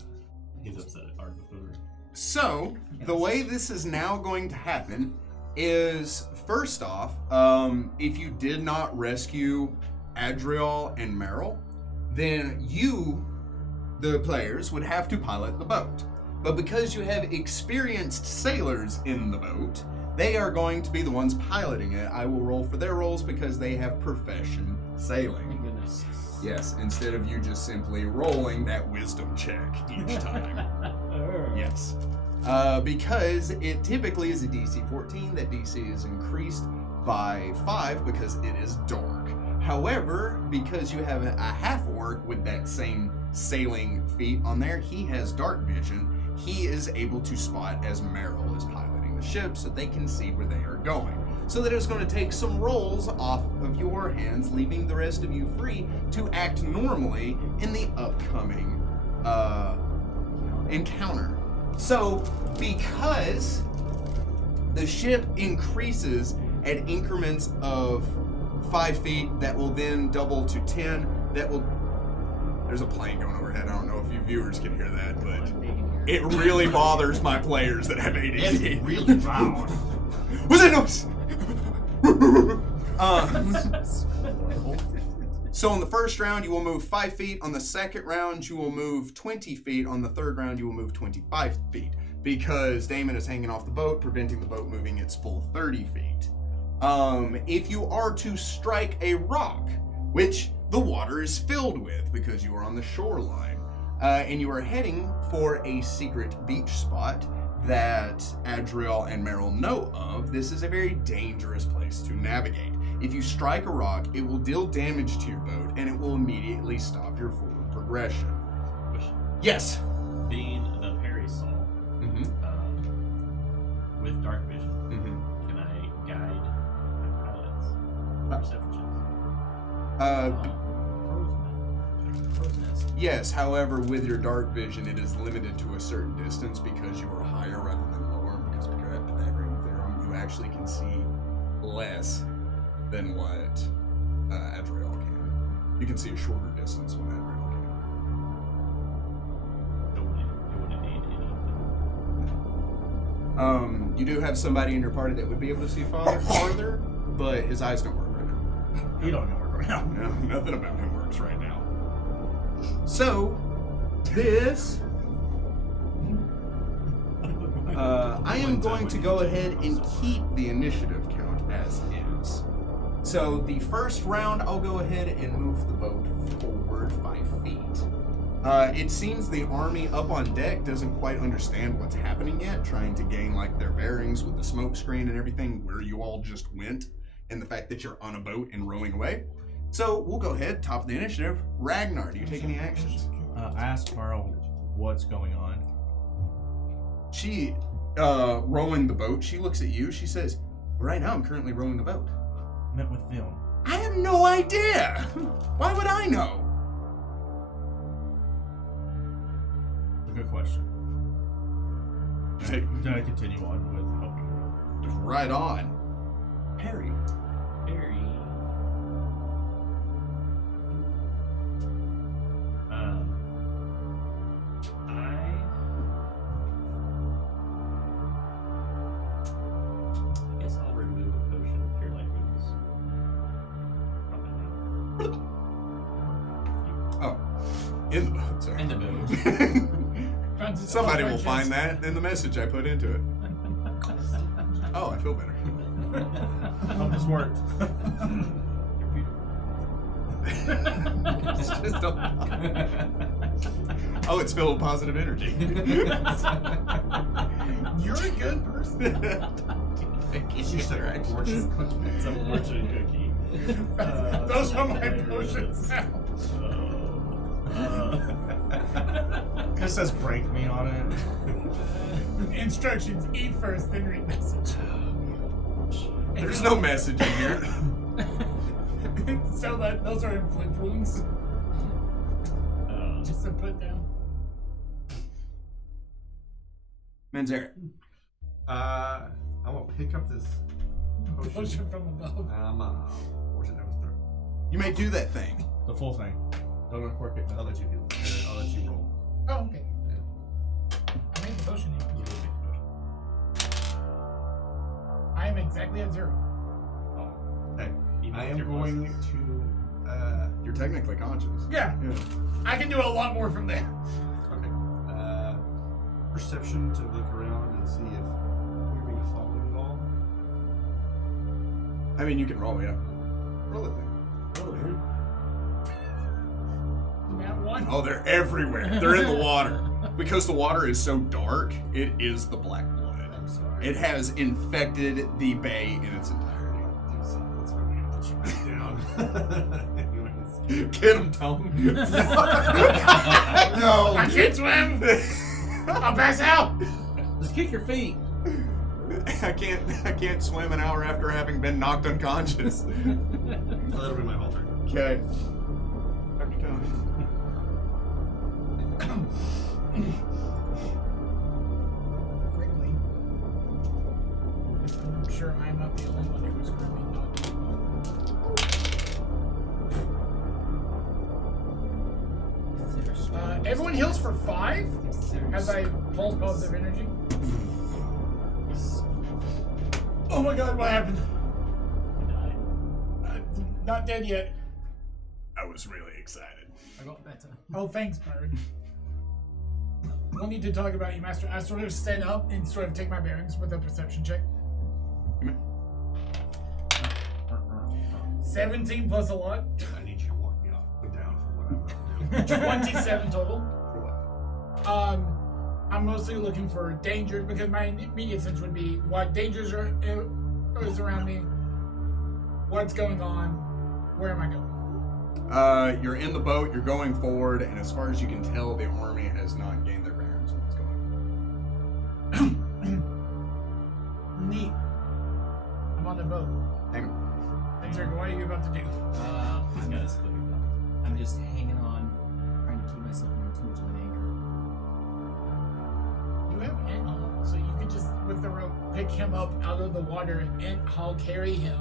He's upset at Art before. So, the way this is now going to happen is, first off, if you did not rescue Adriel and Meryl, then you, the players, would have to pilot the boat. But because you have experienced sailors in the boat, they are going to be the ones piloting it. I will roll for their roles because they have profession sailing. Thank goodness. Yes, instead of you just simply rolling that wisdom check each time. Yes. Because it typically is a DC 14, that DC is increased by 5 because it is dark. However, because you have a half orc with that same sailing feat on there, he has dark vision. He is able to spot as Meryl is piloting. the ship so they can see where they are going. So that it's going to take some rolls off of your hands, leaving the rest of you free to act normally in the upcoming encounter. So, because the ship increases at increments of 5 feet, that will then double to 10, that will... There's a plane going overhead. I don't know if you viewers can hear that, but it really bothers my players that have ADD. It's really loud. What's that noise? So on the first round, you will move 5 feet. On the second round, you will move 20 feet. On the third round, you will move 25 feet. Because Damon is hanging off the boat, preventing the boat moving its full 30 feet. If you are to strike a rock, which the water is filled with because you are on the shoreline, and you are heading for a secret beach spot that Adriel and Meryl know of, this is a very dangerous place to navigate. If you strike a rock, it will deal damage to your boat, and it will immediately stop your forward progression. Yes? Being the parry saw, with dark vision, can I guide my pilots? Perception checks. Yes, however, with your dark vision, it is limited to a certain distance because you are higher rather than lower, because you have Pythagorean theorem, you actually can see less than what Adriel can. You can see a shorter distance when Adriel can. It wouldn't need any. You do have somebody in your party that would be able to see farther, but his eyes don't work right now. He don't know right now. No, nothing about him works right now. So, this... I am going to go ahead and keep the initiative count as is. So, the first round, I'll go ahead and move the boat forward 5 feet. It seems the army up on deck doesn't quite understand what's happening yet, trying to gain like their bearings with the smoke screen and everything, where you all just went, and the fact that you're on a boat and rowing away. So we'll go ahead, top of the initiative. Ragnar, do you take any actions? I asked Meryl what's going on. She, rowing the boat, she looks at you, she says, right now I'm currently rowing the boat. Met with them. I have no idea! Why would I know? A good question. Take- Did I continue on with helping her? Just right on. Perry. Parry. I guess I'll remove a potion of Cure Light Wounds. Probably Oh, in the boat, sorry. In the boat. Somebody will find that in the message I put into it. Oh, I feel better. How this worked? You're beautiful. It's just oh, it's filled with positive energy. You're a good person. It's just a fortune cookie. It's a fortune cookie. Those are my potions now. It says break me on it. Instructions: eat first, then read message. There's no message in here. So that those are inflict wounds. Just to put down. Manzarek. I'm gonna pick up this potion. Potion from above. Fortune that was thrown. You may do that thing. The full thing. Don't uncork it. I'll let you do it. I'll let you roll. Oh, okay. I made the potion. You did make the potion. I am exactly at 0. Okay. Even I with am your going blessings. to. You're technically conscious. Yeah, I can do a lot more from there. Okay. Perception to look around and see if we're being followed at all. I mean, you can roll, yeah. Roll it then. That one. Oh, they're everywhere. They're in the water. Because the water is so dark, it is the black blood. I'm sorry. It has infected the bay in its entirety. So that's why we have to shoot it down. Anyways. Get him, Tom. I can't swim. I'll pass out. Just kick your feet. can't swim an hour after having been knocked unconscious. That'll be my whole turn. Okay. Dr. Tony. Quickly. I'm sure I'm not the only one who's currently not. Everyone heals for 5 as I pulse positive energy. Oh my god, what happened? Not dead yet. I was really excited. I got better. Oh, thanks, Bird. We'll need to talk about you, Master. I sort of stand up and sort of take my bearings with a perception check. 17 plus a lot. I need you to walk me up and down for what I'm going to do. 27 total. For what? I'm mostly looking for danger because my immediate sense would be what dangers is around me, what's going on, where am I going? You're in the boat, you're going forward, and as far as you can tell, the army has not gained their bearings on what's going on. Neat. I'm on the boat. Hang on. Zerg, what are you about to do? He's got his footing down. I'm just hanging on, trying to keep myself from too much of an anchor. You have an angle, so you could just, with the rope, pick him up out of the water and I'll carry him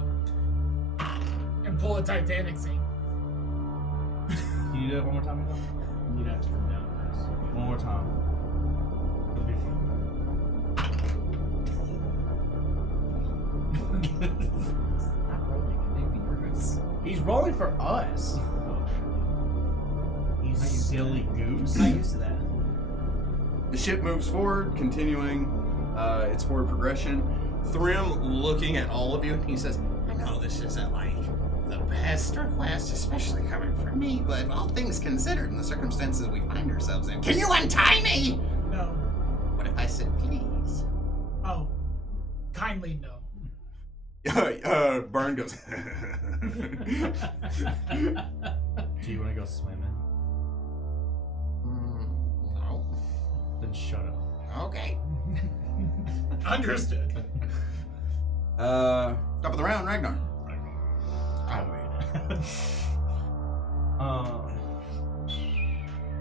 and pull a Titanic scene. Can you do it one more time? Ego? You'd have to come down first. One more time. Stop rolling, it made me nervous. He's rolling for us. Oh, You silly goose. I'm not used to that. The ship moves forward, continuing its forward progression. Thrym looking at all of you, and he says, I know this isn't like the best request, especially coming from me, but all things considered in the circumstances we find ourselves in. Can you untie me? No. What if I said please? Oh. Kindly no. Burn goes. Do you want to go swimming? No. Then shut up. Okay. Understood. Top of the round, Ragnar. I made it.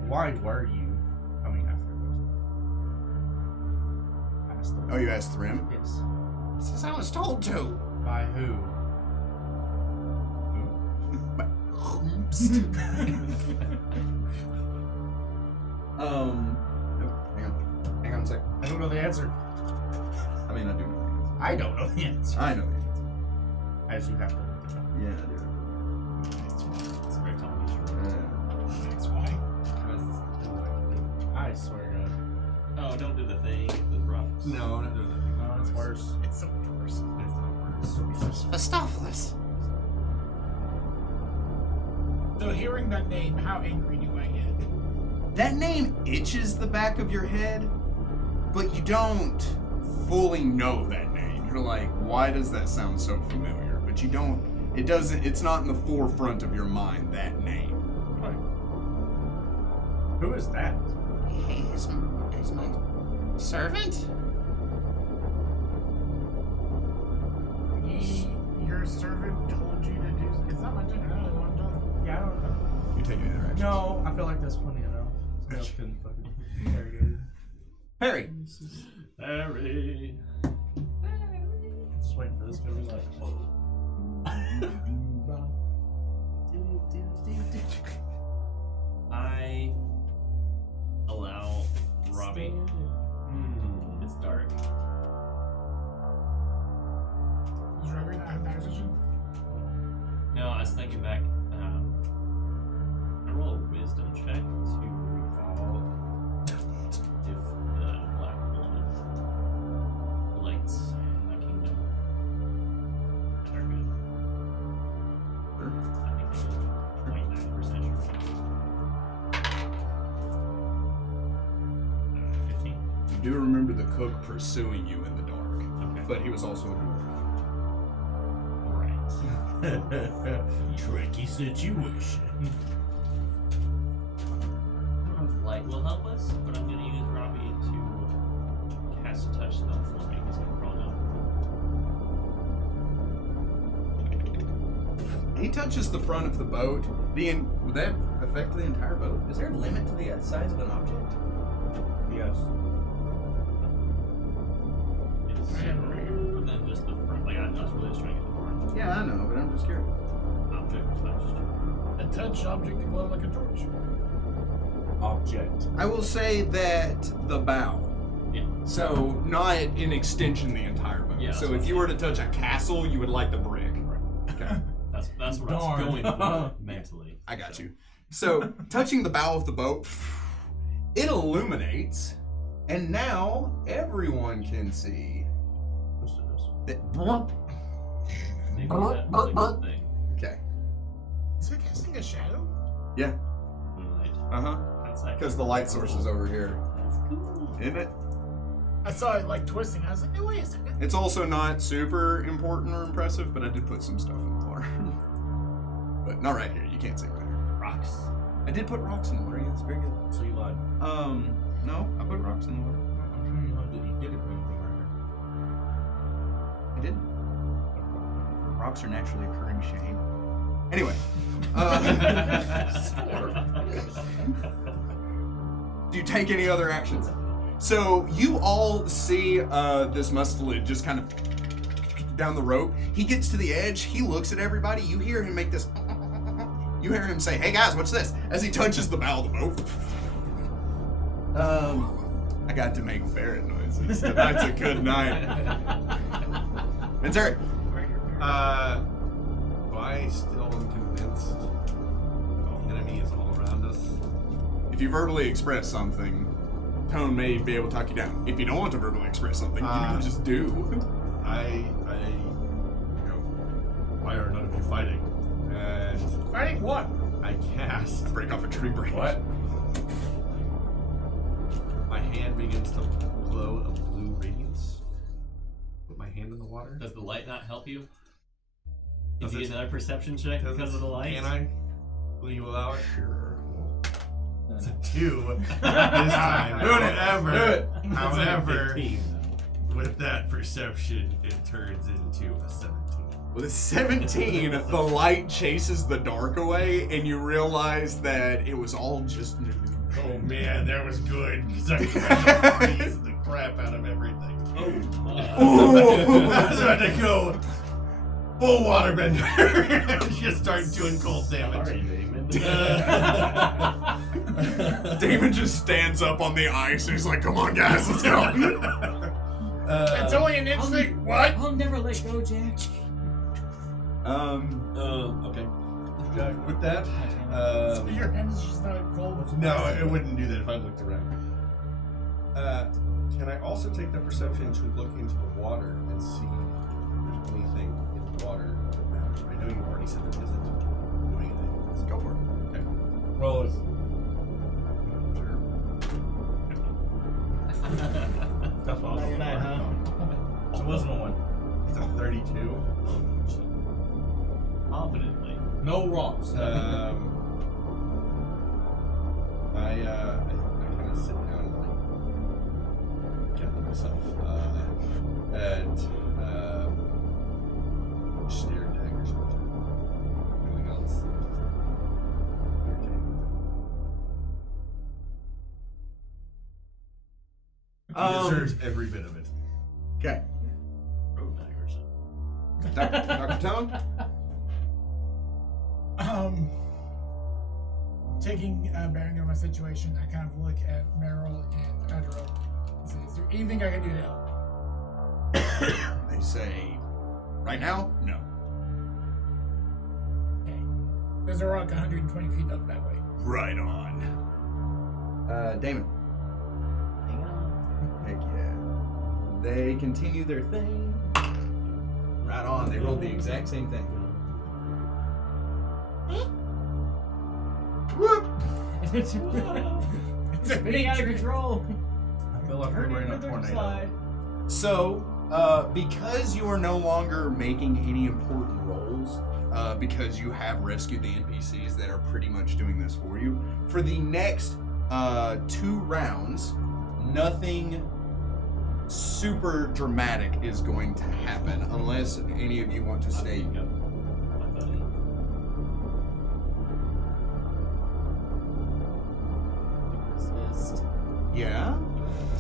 Why were you coming after us? Asked them. Oh, you asked Thrym? Yes. Since I was told to. By who? Hang on a sec. I don't know the answer. I mean, I do know the answer. I don't know the answer. I know the answer. As you have to look it up. Yeah, I do. it's a great combination. That's why. I swear to God. Oh, don't do the thing with rocks. No, not doing that. No, it's worse. It's so much worse. It's not worse. Mephistophilus. So hearing that name, how angry do I get? That name itches the back of your head, but you don't fully know that name. You're like, why does that sound so familiar? But you don't, it doesn't, it's not in the forefront of your mind, that name. Right. Who is that? He's my servant? Your servant told you to do. It's not my turn. I don't know what I'm doing. Yeah, I don't know. You take an interaction. No, I feel like there's plenty enough. Somebody else couldn't fucking interrogate it. Perry. Harry. Just waiting for this guy to be like, I allow Robbie. It's dark. Is Robbie not in that position? No, I was thinking back. I roll a wisdom check to recall if the black blood lights in the kingdom are good. I think it was 29% sure. 15. You do remember the cook pursuing you in the dark, Okay. but he was also a dwarf. Right. tricky situation. Light will help us, but I'm gonna use Robbie to cast a touch spell for me because I'm crawled down. he touches the front of the boat. Would that affect the entire boat? Is there a limit to the size of an object? Yes. It's and then just the front. Like I was really just trying to get the front Yeah, I know, but I'm just curious. object touched. A touch object to glow like a torch. Object. I will say that the bow. Yeah. So not an extension of the entire boat. Yeah, So that's if you were to touch a castle, you would light the brick. Okay. That's what I Darn. was going for mentally. I got you. So touching the bow of the boat, it illuminates, and now everyone can see that. Maybe that really good thing. Okay. Is it casting a shadow? Yeah. Moonlight. Uh-huh. That's actually Because the light source is over here. That's cool. Isn't it? I saw it like twisting. I was like, no, wait a second. It's also not super important or impressive, but I did put some stuff in the water. But not right here. You can't see right here. Rocks. I did put rocks in the water. Yeah, it's very good. So you lied. No, I put rocks in the water. I'm sure you lied that you didn't put anything right I did. Rocks are naturally occurring shame. Anyway. Do you take any other actions? So you all see this mustelid just kind of down the rope. He gets to the edge. He looks at everybody. You hear him make this. You hear him say, "Hey guys, what's this?" As he touches the bow of the boat. I got to make ferret noises. Tonight's a good night. It's Eric. I still am convinced the enemy is all around us. If you verbally express something, Tone may be able to talk you down. If you don't want to verbally express something, you can just do. Why are none of you fighting? And Fighting what? I cast. Break off a tree branch. What? My hand begins to glow a blue radiance. Put my hand in the water. Does the light not help you? Does Is it- it another perception check Does because it- of the light? Can I? Will you allow it? Sure. It's a 2 this time. However, however, with that perception, it turns into a 17. With a 17, the light chases the dark away, and you realize that it was all just new. Oh man, that was good because I tried to freeze the crap out of everything. I was about to go full waterbender and just start doing cold damage. Sorry, Damon. Damon just stands up on the ice, and he's like, "Come on, guys, let's go." It's only an inch thick. What? I'll never let go, Jack. Okay. With that, So your hand is just not cold. no, it wouldn't do that if I looked around. Can I also take that perception to look into the water and see if there's anything in the water that matters? I know you already said there isn't doing anything. Let's go for it. Okay. Roll it. That's what I was looking for. So it wasn't a 1. It's a 32. Confidently. No rocks. I kind of sit down and like gather myself and stare daggers at it. Anything else? He deserves every bit of it. Okay. Road daggers. Dr. Tone? Taking bearing on my situation, I kind of look at Meryl and Adro and say, is there anything I can do to help? They say, right now, no. Okay. There's a rock 120 feet up that way. Right on. Damon. Hang on. Heck yeah. They continue their thing. Right on. They rolled the exact same thing. Whoop! It's spinning out of control. I feel like we're in a tornado. So, because you are no longer making any important rolls, because you have rescued the NPCs that are pretty much doing this for you, for the next 2 rounds, nothing super dramatic is going to happen unless any of you want to stay.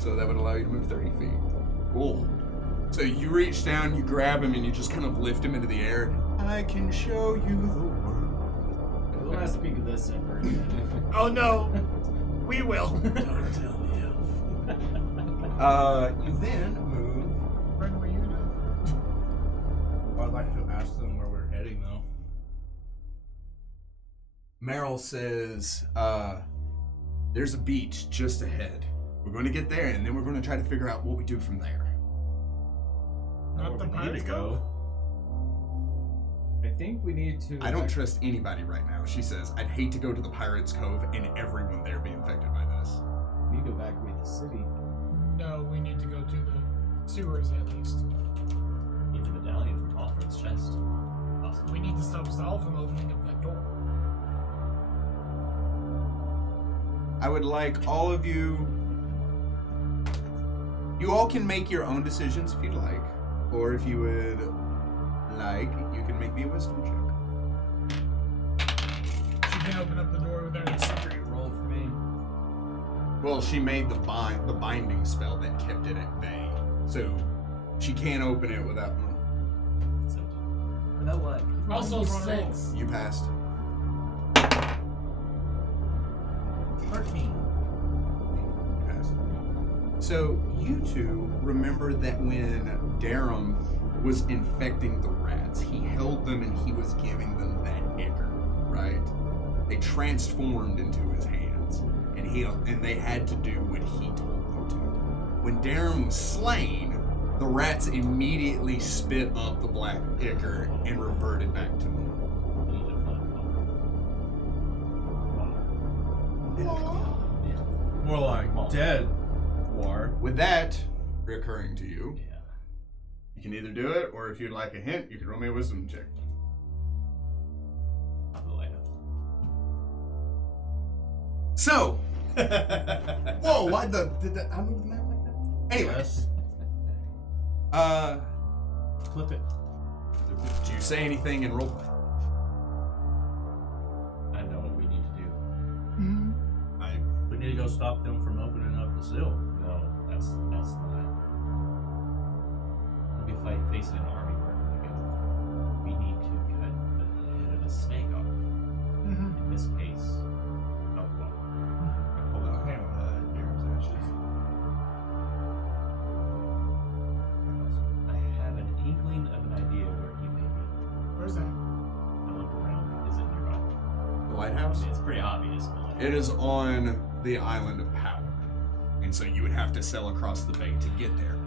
So that would allow you to move 30 feet. Cool. So you reach down, you grab him, and you just kind of lift him into the air. I can show you the world. We'll not speak of this ever. Oh no, we will. Don't tell me. You then move. When were you I'd like to ask them where we're heading, though. Meryl says, there's a beach just ahead. We're going to get there, and then we're going to try to figure out what we do from there. Not the Pirates Cove? I think we need to. I don't trust anybody right now. She says, I'd hate to go to the Pirates Cove and everyone there be infected by this. We need to evacuate the city. No, we need to go to the sewers at least. Need the medallion from Alfred's chest. Awesome. We need to stop Zal from opening up that door. I would like all of you... You all can make your own decisions if you'd like. Or if you would like, you can make me a wisdom check. She can open up the door with that secret. Roll for me. Well, she made the binding spell that kept it at bay. So she can't open it without... Without what? Also 6. You passed. 13. Passed. So you two remember that when Darum was infecting the rats, he held them and he was giving them that ichor, right? They transformed into his hands, and they had to do what he told them to. When Darum was slain, the rats immediately spit up the black ichor and reverted back to normal. More like dead war. With that recurring to you, Yeah. you can either do it, or if you'd like a hint, you can roll me a wisdom check. Top of the lighthouse. So, whoa! Why did I move the map like that? Anyway, Yes. Flip it. do you say anything in roleplay? I know what we need to do. We need to go stop them from opening up the seal. No, that's not. We'll be facing an army wherever we go. We need to cut the head of a snake off. In this case, a claw. Hold out a hand on Darren's ashes. I have an inkling of an idea where he may be. Where's that? I look around. Is it nearby? The lighthouse? It's pretty obvious, but like, It is on the island of Power, and so you would have to sail across the bay to get there.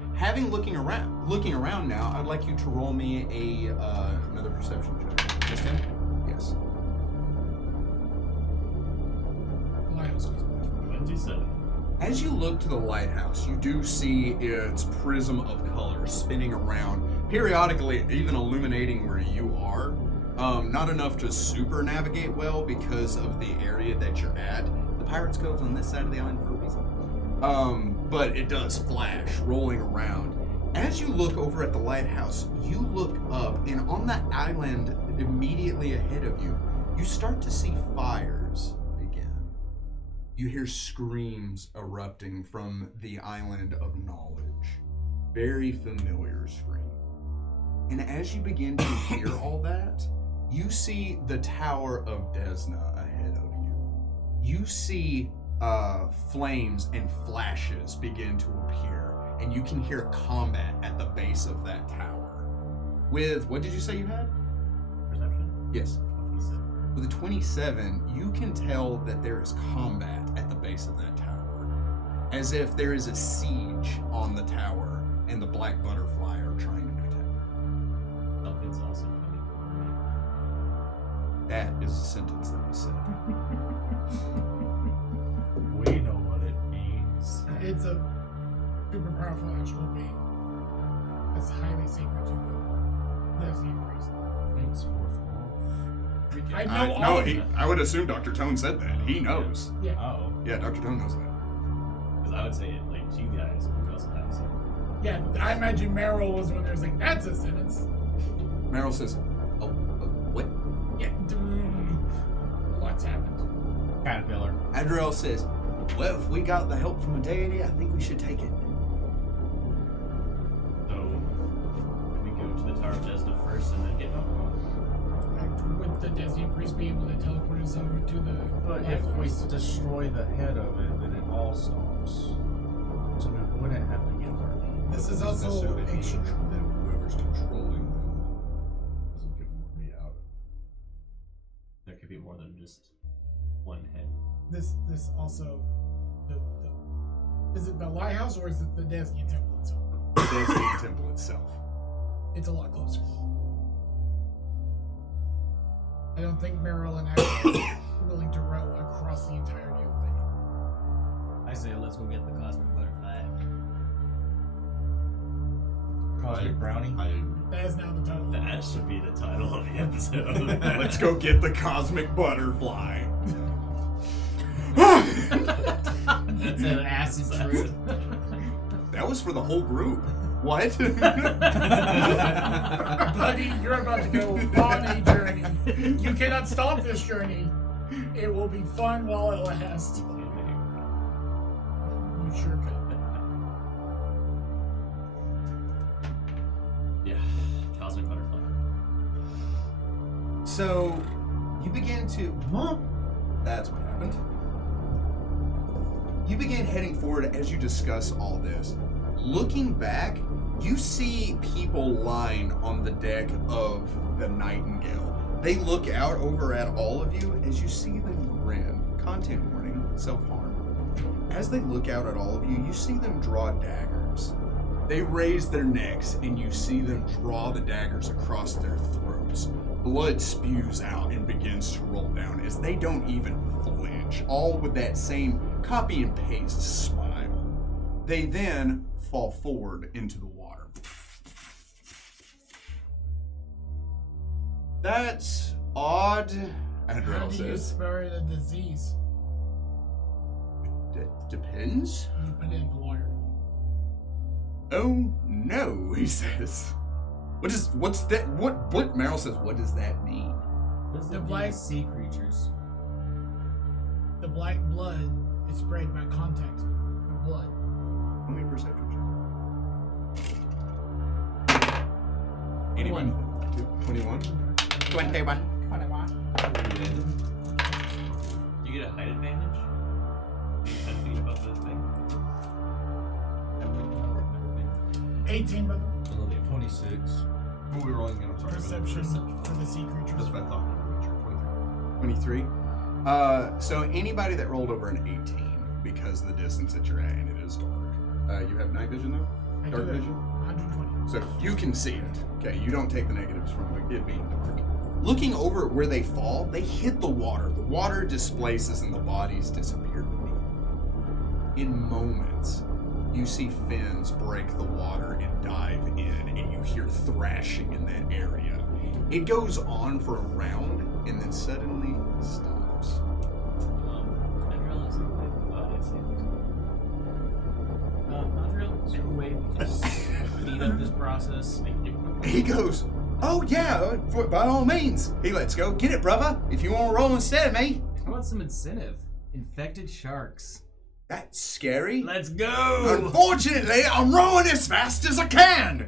Looking around now, I'd like you to roll me another perception check. just him. Yes. Lighthouse goes back. 27. As you look to the lighthouse, you do see its prism of color spinning around, periodically even illuminating where you are. Not enough to super navigate well because of the area that you're at. The Pirates Cove's on this side of the island for a reason. But it does flash, rolling around. As you look over at the lighthouse, you look up, and on that island immediately ahead of you, you start to see fires begin. You hear screams erupting from the island of knowledge. Very familiar scream. And as you begin to hear all that, you see the Tower of Desna ahead of you. You see flames and flashes begin to appear, and you can hear combat at the base of that tower. With, what did you say you had? Perception? Yes. 27. With a 27, you can tell that there is combat at the base of that tower, as if there is a siege on the tower, and the Black Butterfly are trying to protect it. Something's also coming for me. That is a sentence that was said. We know what it means. It's a super powerful astral being that's highly sacred to the universe. Thanks, fourth wall. I know all of them. I would assume Dr. Tone said that. He knows. Yeah. Oh. Yeah, Dr. Tone knows that. Because I would say it like to you guys, but we also have some. Yeah, I imagine Meryl was one there's like, that's a sentence. Meryl says, oh, what? Yeah. What's happened? Caterpillar. Adriel says, Well, if we got the help from a deity, I think we should take it. So, can we go to the Tower of Desna first and then get help? Would the Desian priest be able to teleport us over to the? But if we destroy the head of it, then it all stops. So we wouldn't have to get there. This is Doesn't also necessarily mean extra. that whoever's controlling them doesn't get wormy out. There could be more than just one head. This also. Is it the lighthouse or is it the Desian temple itself? The Desian temple itself. It's a lot closer. I don't think Meryl and I are willing to row across the entirety of the thing. I say let's go get the cosmic butterfly. Cosmic brownie. That is now the title. That should be the title of the episode. Let's go get the cosmic butterfly. That's an acid fruit. That was for the whole group. What? Buddy, you're about to go on a journey. You cannot stop this journey. It will be fun while it lasts. You sure can. Yeah, cosmic butterfly. So, you begin to... Huh? That's what happened. You begin heading forward as you discuss all this. Looking back, you see people lying on the deck of the Nightingale. They look out over at all of you as you see them grin. Content warning, self-harm. As they look out at all of you, you see them draw daggers. They raise their necks and you see them draw the daggers across their throats. Blood spews out and begins to roll down as they don't even flinch, all with that same copy and paste smile. They then fall forward into the water. That's odd, How Adriel do you says. spread a disease? Depends. You put it in the water. Oh no, he says. What's that? What Meryl says, what does that mean? What's The the black- black sea creatures? The black blood is sprayed by contact with blood. Let me perception check. Anyone? 21? 21. Do you get a height advantage? 10 feet above the thing? 18, but 26. Who are we rolling again? I'm sorry. perception for the sea creatures. That's what I thought. 23. So anybody that rolled over an 18, because of the distance that you're at and it is dark. You have night vision though? I Dark do have vision? 120. So you can see it. Okay, you don't take the negatives from it being dark. Looking over at where they fall, they hit the water. The water displaces and the bodies disappear beneath. In moments, you see fins break the water and dive in, and you hear thrashing in that area. It goes on for a round and then suddenly stops. Adriel is Adriel, is there a way we can speed up this process? He goes, "Oh yeah, by all means." He lets go. Get it, brother. If you want to roll instead of me. How about some incentive? Infected sharks. That's scary. Let's go! Unfortunately, I'm rowing as fast as I can.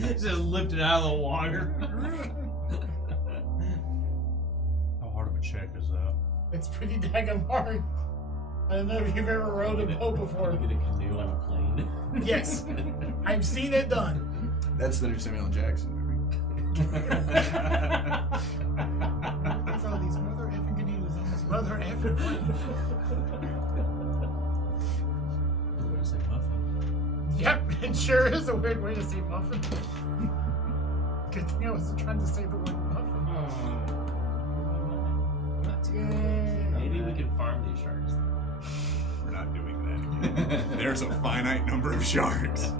Just lift it out of the water. How hard of a check is that? It's pretty daggum hard. I don't know if you've ever rowed a boat before. You get a canoe on a plane. Yes, I've seen it done. That's the new Samuel Jackson movie. There's all these mother effing canoes on this mother effing plane. What is it, muffin? Yep, it sure is a weird way to say muffin. Good thing I wasn't trying to say the word muffin. Maybe we can farm these sharks. We're not doing that again. There's a finite number of sharks.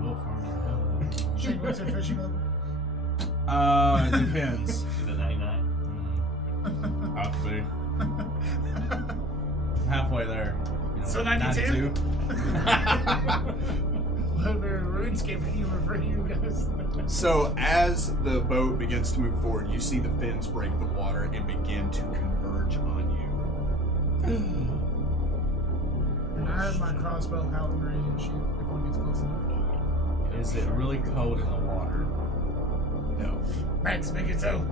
We'll farm Shane, what's your fishing level? it depends. Is it 99? Have to be. Halfway there. You know, So 92? 92? A little bit of RuneScape humor for you guys. So as the boat begins to move forward, you see the fins break the water and begin to converge on you. And I have my crossbow out and ready to shoot if one gets close enough. Is it really cold in the water? No. Max, make it so.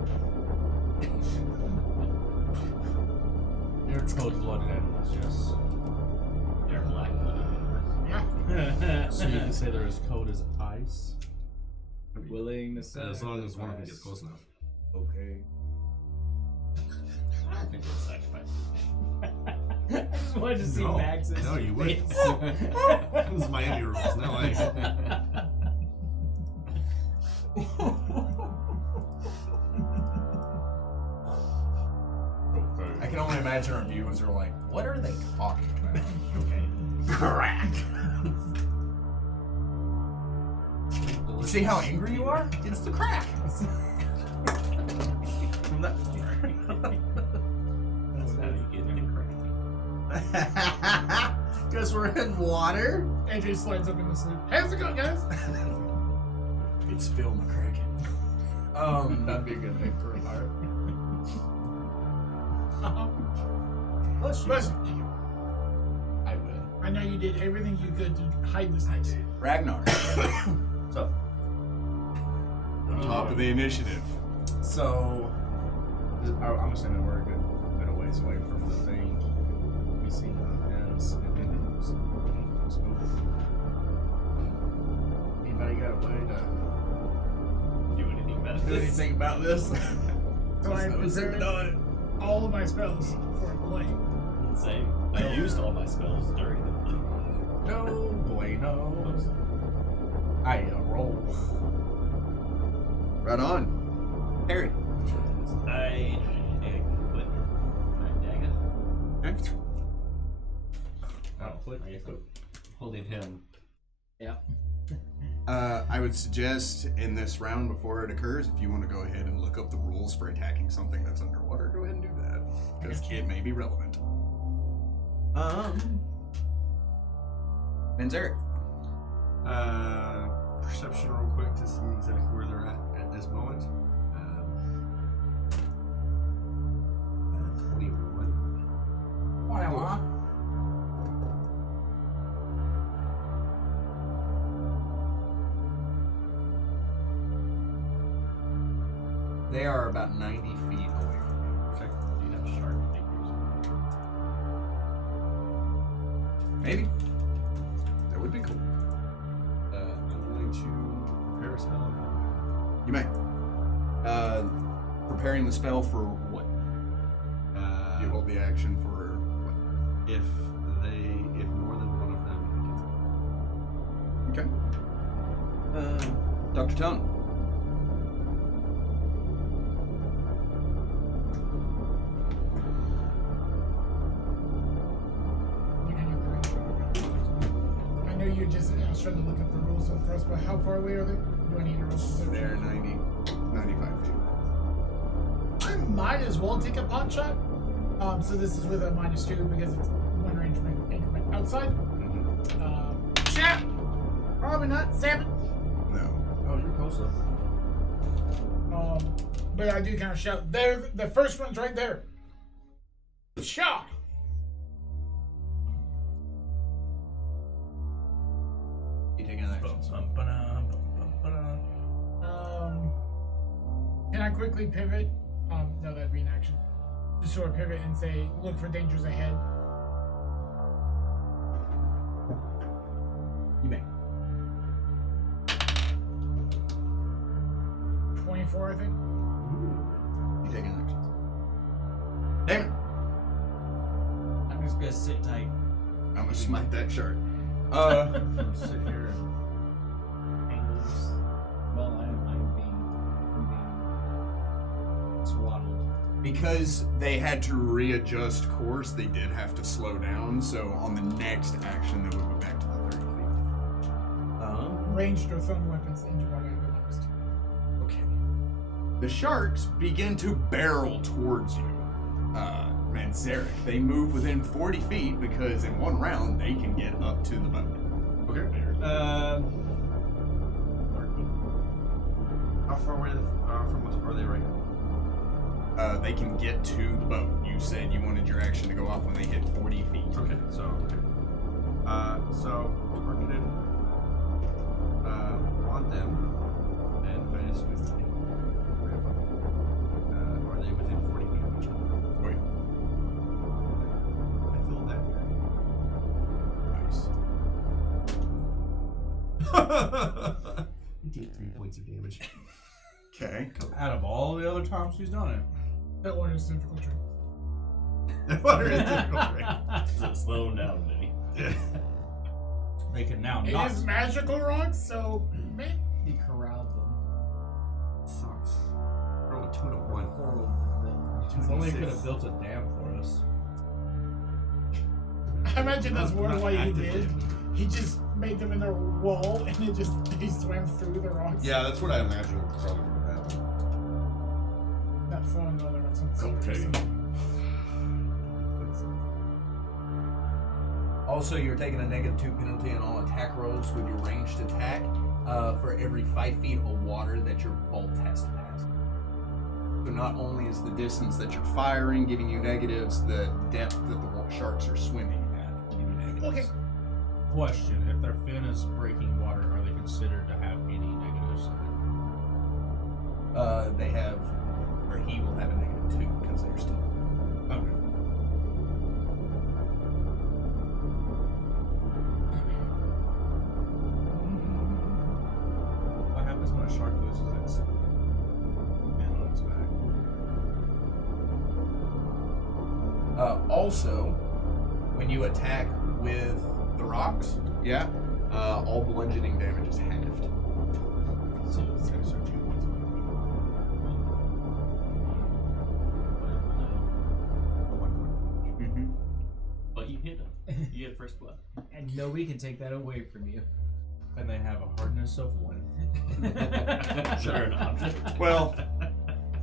They're cold-blooded animals, yes. They're black. Yeah. So you can say they're as cold as ice? Willing to say. As long as one of them gets close enough. Okay. I don't think it's sacrifice. I just wanted to see No. Max's No, you wouldn't. face. This is Miami rules. No way. I can only imagine our viewers are like, what are they talking about? Okay. Crack. You see how angry you are? It's the crack. That's how you get into crack. Because we're in water. AJ slides up in the sloop. How's it going, guys? It's Phil McCracken. That'd be a good name for a pirate. Listen, I will. I know you did everything you could to hide this next. Ragnar. So, Top of the initiative. so I'm assuming we're a good bit of ways away from the thing. We see nothing. Anybody got a way to Do anything about do this? anything about this? So I prepared all of my spells for a play. Same. I used all my spells during the play. No bueno. I roll. Right on. Harry. I put my dagger. I guess I'm holding him. I would suggest in this round before it occurs, if you want to go ahead and look up the rules for attacking something that's underwater, go ahead and do that. Because it may be relevant. Manzeric. Perception real quick to see exactly where they're at this moment. 21. They are about 90 feet away from you. Okay. Do you have sharp fingers? Maybe. That would be cool. I'm going to prepare a spell. You may. Preparing the spell for what? You hold the action for what? If more than one of them Okay. Dr. Tone. I know you just. I was trying to look up the rules of crossbow. How far away are they? Do I need to roll? They're 95 feet. I might as well take a pot shot. So this is with a -2 because it's one range increment outside. Shot. Probably not 7. No. Oh, you're close enough. But I do kind of shout. There, the first one's right there. Shot. You taking an action? Can I quickly pivot? No, that'd be an action. Just sort of pivot and say, look for dangers ahead. You may. 24, I think. You taking an action? Damon. I'm just gonna sit tight. I'm gonna smite that shark. Sit here. Angles. Well, I'm being swaddled. Because they had to readjust course, they did have to slow down. So on the next action, they would go back to the 30 feet. Ranged or thrown weapons into water. Okay. The sharks begin to barrel towards you. Manzeric. They move within 40 feet because in one round they can get up to the boat. Okay. How far away from us are they right now? they can get to the boat. You said you wanted your action to go off when they hit 40 feet. Okay, so targeted on them, and minus 50. Are they within 40 feet of each other? Oh, yeah. I feel that Nice. You take 3 points of damage. Okay. Out of all the other times he's done it. That one is difficult trick. That water is difficult, right? So slow him down, Vinny. Yeah. They can now It not. is magical rocks, so man. He corralled them. Sucks. Roll a 2 and a 1. If only he could have built a dam for us. I imagine that's more Not what he active did. damage. He just made them in a wall, and it just he swam through the rocks. Yeah, that's what I imagine was probably going to happen. Not throwing the other rocks on the Okay. surface. Also, you're taking a -2 penalty on all attack rolls with your ranged attack for every 5 feet of water that your bolt has to pass. So not only is the distance that you're firing giving you negatives, the depth that the sharks are swimming at give you negatives. Okay. Question: if their fin is breaking water, are they considered to have any negatives? They have, or he will have a -2 because they're still. Okay. What happens when a shark loses its fin on its back? Also, when you attack with the rocks, Yeah. all bludgeoning damage is halved. So it's going to start 2 points of damage. 1 point of damage. Mm-hmm. But you hit him. You had first blood. And nobody can take that away from you. And they have a hardness of 1. Sure enough. Well,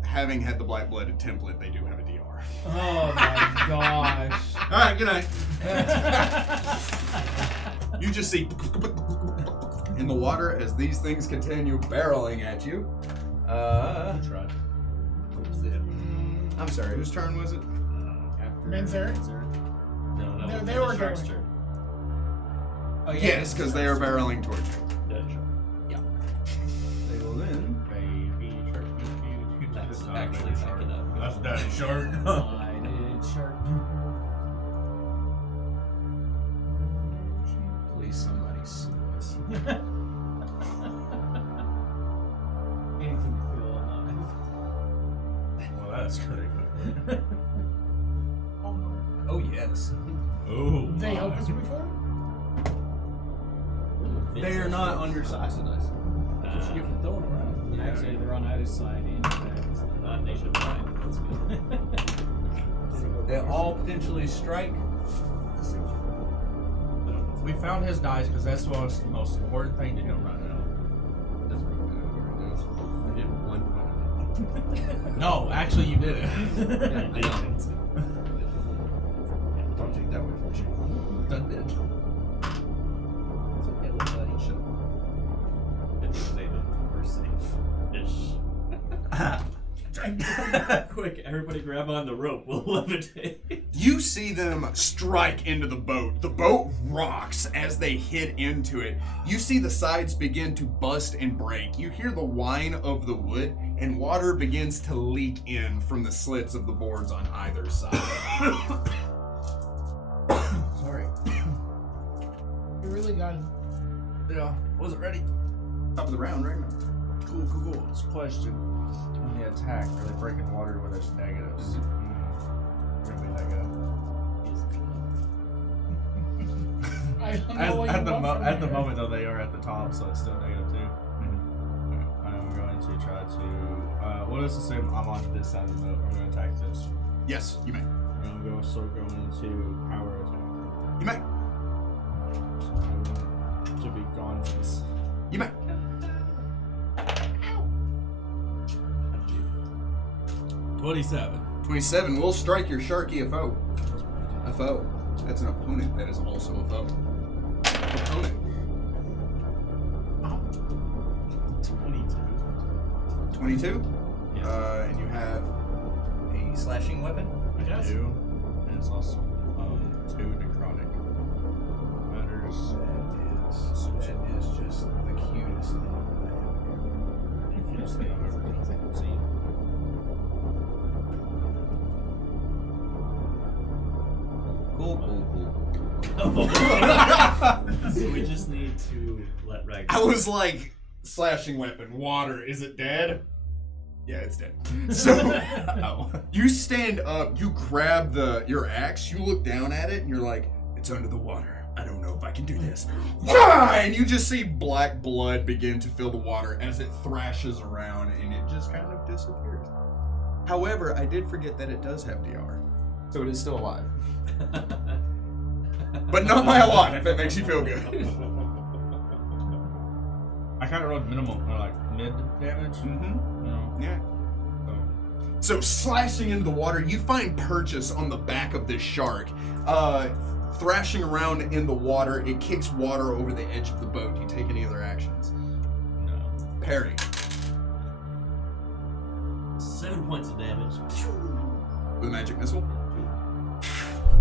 having had the black-blooded template, they do have a DR. Oh my gosh. All right, good night. You just see in the water as these things continue barreling at you. Try. I'm sorry, whose turn was it? After Menzer? No, No, was they the were shark's going. turn. Oh, yeah, Yes, because they are barreling towards you. Dead shark. They will then. Baby shark. That's not actually baby backing up. That's that shark. Blinded shark. Please, somebody sue us. Anything to feel alive. Well, that's pretty good. Oh yes. Oh. They help us before? They are not on your side. Just give them throwing around. Actually, they're on either side. Not nationwide. That's good. They all potentially strike. We found his dice because that's what's the most important thing to him right now. Doesn't really matter where it is. I did 1 point of damage. No, actually, you did it. I know. Don't take that away from you. Done did. It's okay, little buddy. Shut Didn't say that we're safe. Ish. Quick, everybody grab on the rope. We'll levitate. You see them strike into the boat. The boat rocks as they hit into it. You see the sides begin to bust and break. You hear the whine of the wood, and water begins to leak in from the slits of the boards on either side. Sorry. You really got Yeah, wasn't ready. Top of the round, right now. Cool. It's a question. When they attack, are they breaking water where there's negatives? We're gonna be negative. I don't know what you want from At the me. moment, though, they are at the top, so it's still -2. Okay, I'm going to try to. Well, let's assume I'm on this side of the boat. I'm going to attack this. Yes, you may. I'm going to also go into power attack. You may. So I want to be gone from this. You may. 27. 27 will strike your sharky a foe. A foe. That's an opponent that is also a foe. Opponent. 22. 22. Yeah. And you have the slashing weapon? Yes. 2, and it's also 2 necrotic. Matters. That is just the cutest thing. Cutest thing I've ever seen. Cool. So we just need to let Ragnar. I was like, slashing weapon, water, is it dead? Yeah, it's dead. So you stand up, you grab your axe, you look down at it, and you're like, it's under the water. I don't know if I can do this. And you just see black blood begin to fill the water as it thrashes around, and it just kind of disappears. However, I did forget that it does have DR, so it is still alive. But not by a lot, if it makes you feel good. I kind of rolled minimum, or like mid damage. Mm-hmm. You know? Yeah. So slashing into the water, you find purchase on the back of this shark. Thrashing around in the water, it kicks water over the edge of the boat. Do you take any other actions? No. Parry. 7 points of damage. With a magic missile.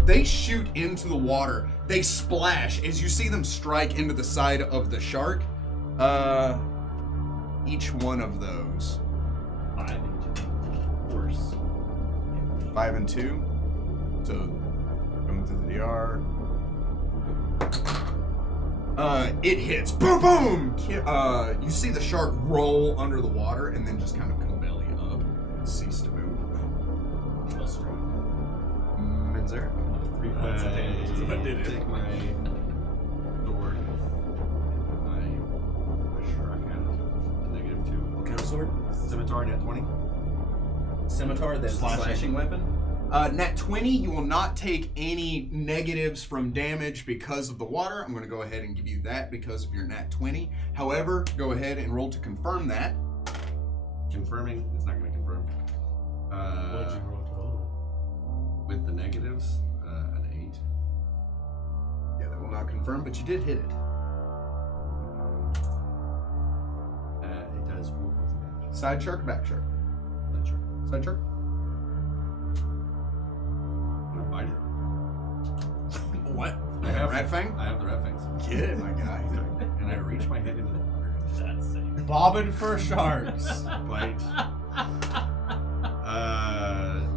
They shoot into the water. They splash as you see them strike into the side of the shark. Each one of those. 5 and 2. Worse. 5 and 2. So, coming through the DR. It hits. Boom, boom! You see the shark roll under the water and then just kind of come belly up and cease to move. Well struck. Menzer. 3 points of damage is what did it. Take my sword. Sure I can. -2. What kind of sword? Scimitar net 20. Scimitar, that's a slashing weapon? Nat 20, you will not take any negatives from damage because of the water. I'm going to go ahead and give you that because of your Nat 20. However, go ahead and roll to confirm that. Confirming. It's not going to confirm. What'd you roll total? With the negatives, an 8. Yeah, that will not confirm, but you did hit it. It does 4 points of damage. Side shark, back shark. Not sure. Side shark. I'm gonna bite it. What? I have Rat fang? I have the rat fangs. Get it, my guy. And I reach my head into the water. That's safe. Bobbing for sharks. Bite.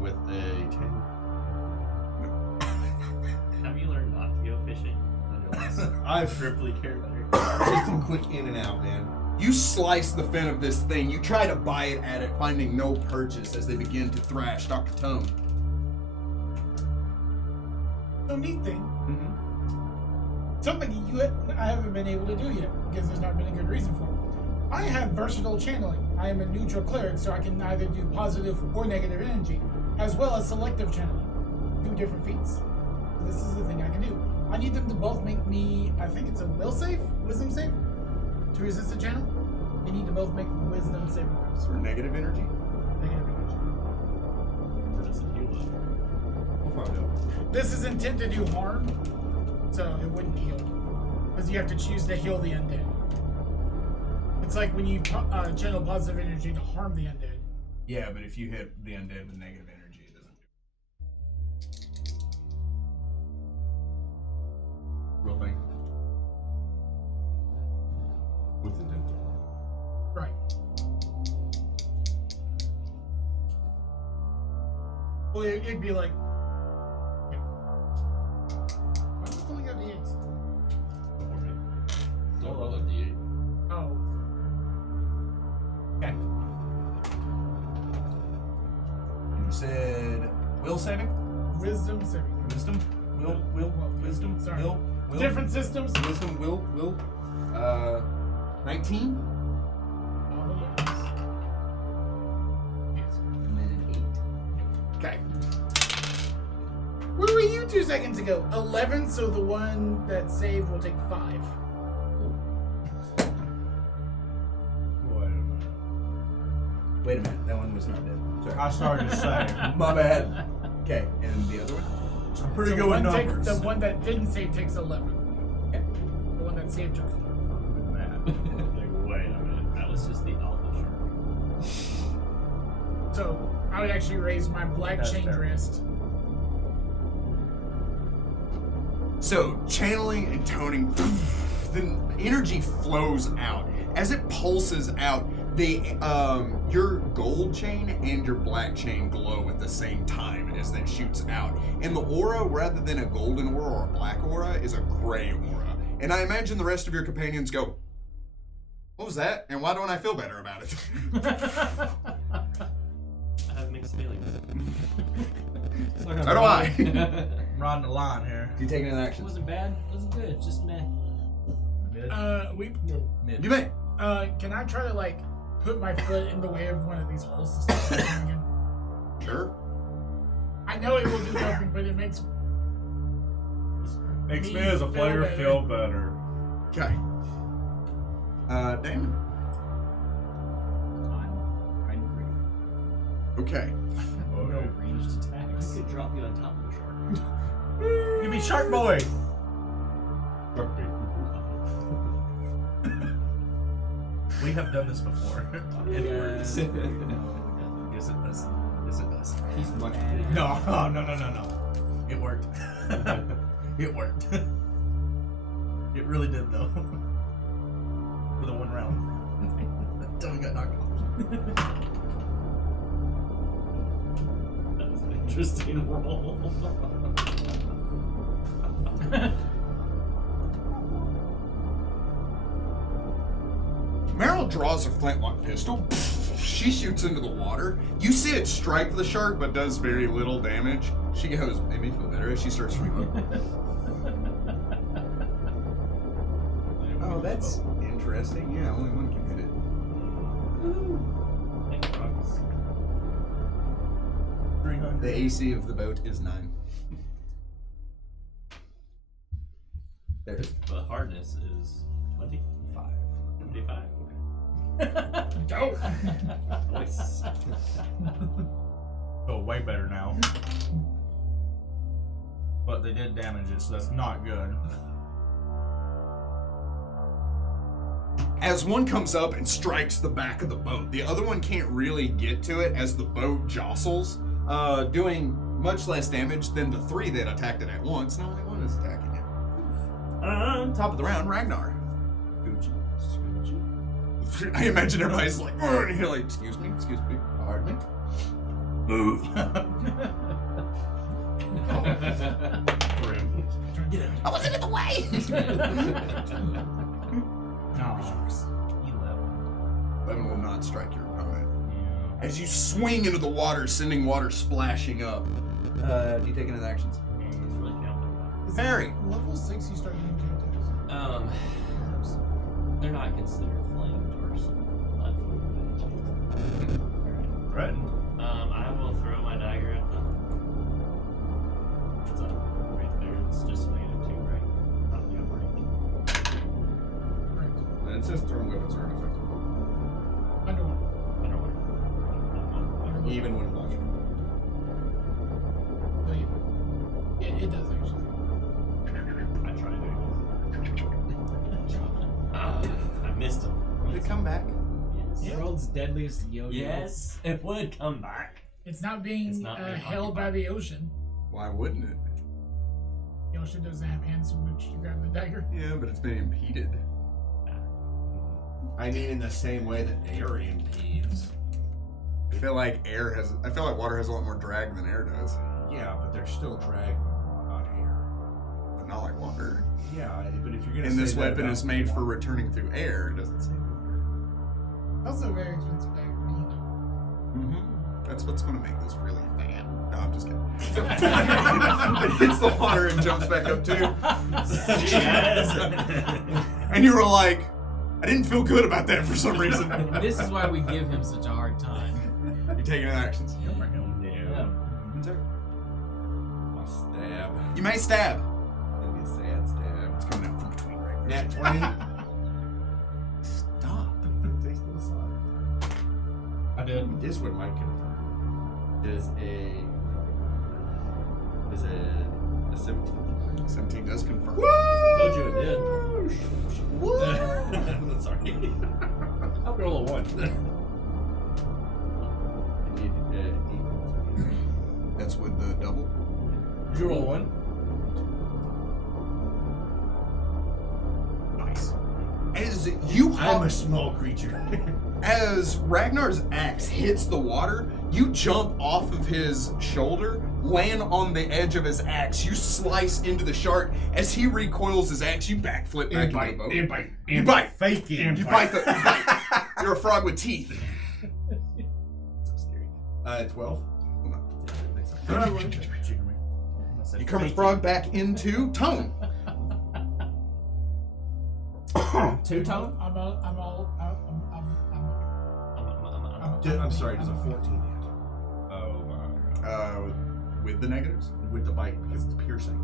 With a 10. Have you learned not to go fishing on your last I've Ripley character? just a quick in and out, man. You slice the fin of this thing. You try to bite at it, finding no purchase as they begin to thrash. Dr. Tome. So neat thing. Mm-hmm. Something I haven't been able to do yet because there's not been a good reason for it. I have versatile channeling. I am a neutral cleric, so I can either do positive or negative energy, as well as selective channeling. 2 different feats. This is the thing I can do. I need them to both make me, I think it's a wisdom save, to resist the channel. They need to both make wisdom saving throws. For negative energy. Negative energy. Or does it heal them? We'll find out. This is intended to do harm, so it wouldn't heal. Because you have to choose to heal the undead. It's like when you channel positive energy to harm the undead. Yeah, but if you hit the undead with negative energy, it doesn't. Real thing. With intent. Right. Well, it'd be like. Why am I pulling out D8s? Before me. Don't roll a d8. Oh. Okay. You said will saving? Wisdom saving. Wisdom? Will? Wisdom? Sorry. Will? Different systems. Wisdom? Will? 19? Oh, yes. Yes. And then an 8. Okay. Where were you 2 seconds ago? 11, so the one that saved will take 5. Wait a minute, that one was not dead. Sorry. I started to say. My bad. Okay, and the other one? I'm pretty So good with one numbers. the one that didn't save takes 11. Okay. The one that saved took 5. Like, wait a minute. That was just the alpha shark. So I would actually raise my black That's chained fair. wrist. So, channeling and toning, the energy flows out. As it pulses out, your gold chain and your black chain glow at the same time as that shoots out. And the aura, rather than a golden aura or a black aura, is a gray aura. And I imagine the rest of your companions go, what was that? And why don't I feel better about it? I have mixed feelings. So do I. I'm riding the line here. Do you take an It action? wasn't bad. It wasn't good. It's just meh. Mid. Mid. You may. Can I try to like put my foot in the way of one of these holes to stop it from again? Sure. I know it will do nothing, but it makes Makes me Me as a feel player better. feel better. Okay. Damon. I'm green. Okay. No Okay. ranged I attacks. could drop you on top of the shark. Give me Shark Boy. We have done this before. It works. Yes, it does. Yes, it does. He's much bigger. bigger. No. It worked. It worked. It really did, though. For the one round. Until we got knocked off. That was an interesting roll. Meryl draws her flintlock pistol. She shoots into the water. You see it strike the shark, but does very little damage. She goes, made me feel better as she starts swimming. Oh, that's interesting. Yeah, only one can hit it. Thank rocks. 300. The AC of the boat is 9. There. The hardness is 25. 25. go. Nice. Oh, way better now. But they did damage it, so that's not good. As one comes up and strikes the back of the boat, the other one can't really get to it as the boat jostles, doing much less damage than the 3 that attacked it at once. And only one is attacking it. Top of the round, Ragnar. I imagine everybody's like, "Ugh," and you're like, excuse me, pardon me. Move. I wasn't in the way. No. 11 will not strike your opponent. As you swing into the water, sending water splashing up. Do you take any actions? It's really counting. Harry. Level 6, you start getting characters. They're not considered flamed or unflamed. Threatened. I will throw my dagger at them. It's up right there. It's just a -2, right? Not the upper range. And it says thrown weapons are ineffective. Underwater. Underwater. Even when launching. So it does actually. I tried to. I missed him. Did it come back? Yes. World's deadliest yo-yo. Yes, it would come back. It's not being It's not being held by the ocean. Why wouldn't it? The ocean doesn't have hands from which to grab the dagger. Yeah, but it's been impeded. I mean, in the same way that air impedes. I feel like water has a lot more drag than air does. Yeah, but there's still drag on air. But not like water. Yeah, but if you're gonna And say this that weapon about is made for water- returning through air. It doesn't say water. Also a very expensive dagger, but you know. Mm-hmm. That's what's going to make this really bad. No, I'm just kidding. It hits the water and jumps back up too. And you were like, I didn't feel good about that for some reason. This is why we give him such a hard time. You're taking actions. Yeah. I'll stab. You may stab. That'd be a sad stab. It's coming out from between right now. Nat 20. Stop. Takes to the side. I did. This one might confirm. Is a 17. 17 does confirm. Told you it did. Sorry. I'll roll a 1. I need a double. Did you roll 1? Nice. As you I'm hop, a small creature. as Ragnar's axe hits the water, you jump off of his shoulder, land on the edge of his axe. You slice into the shark. As he recoils his axe, you backflip back into the boat. You bite. Fake it. You bite the. You bite. You're a frog with teeth. So scary. 12. You Kermit Frog back into Tone. Two-tone? I'm sorry, does a 14 hit? Oh my god. With the negatives? With the bite, because it's piercing.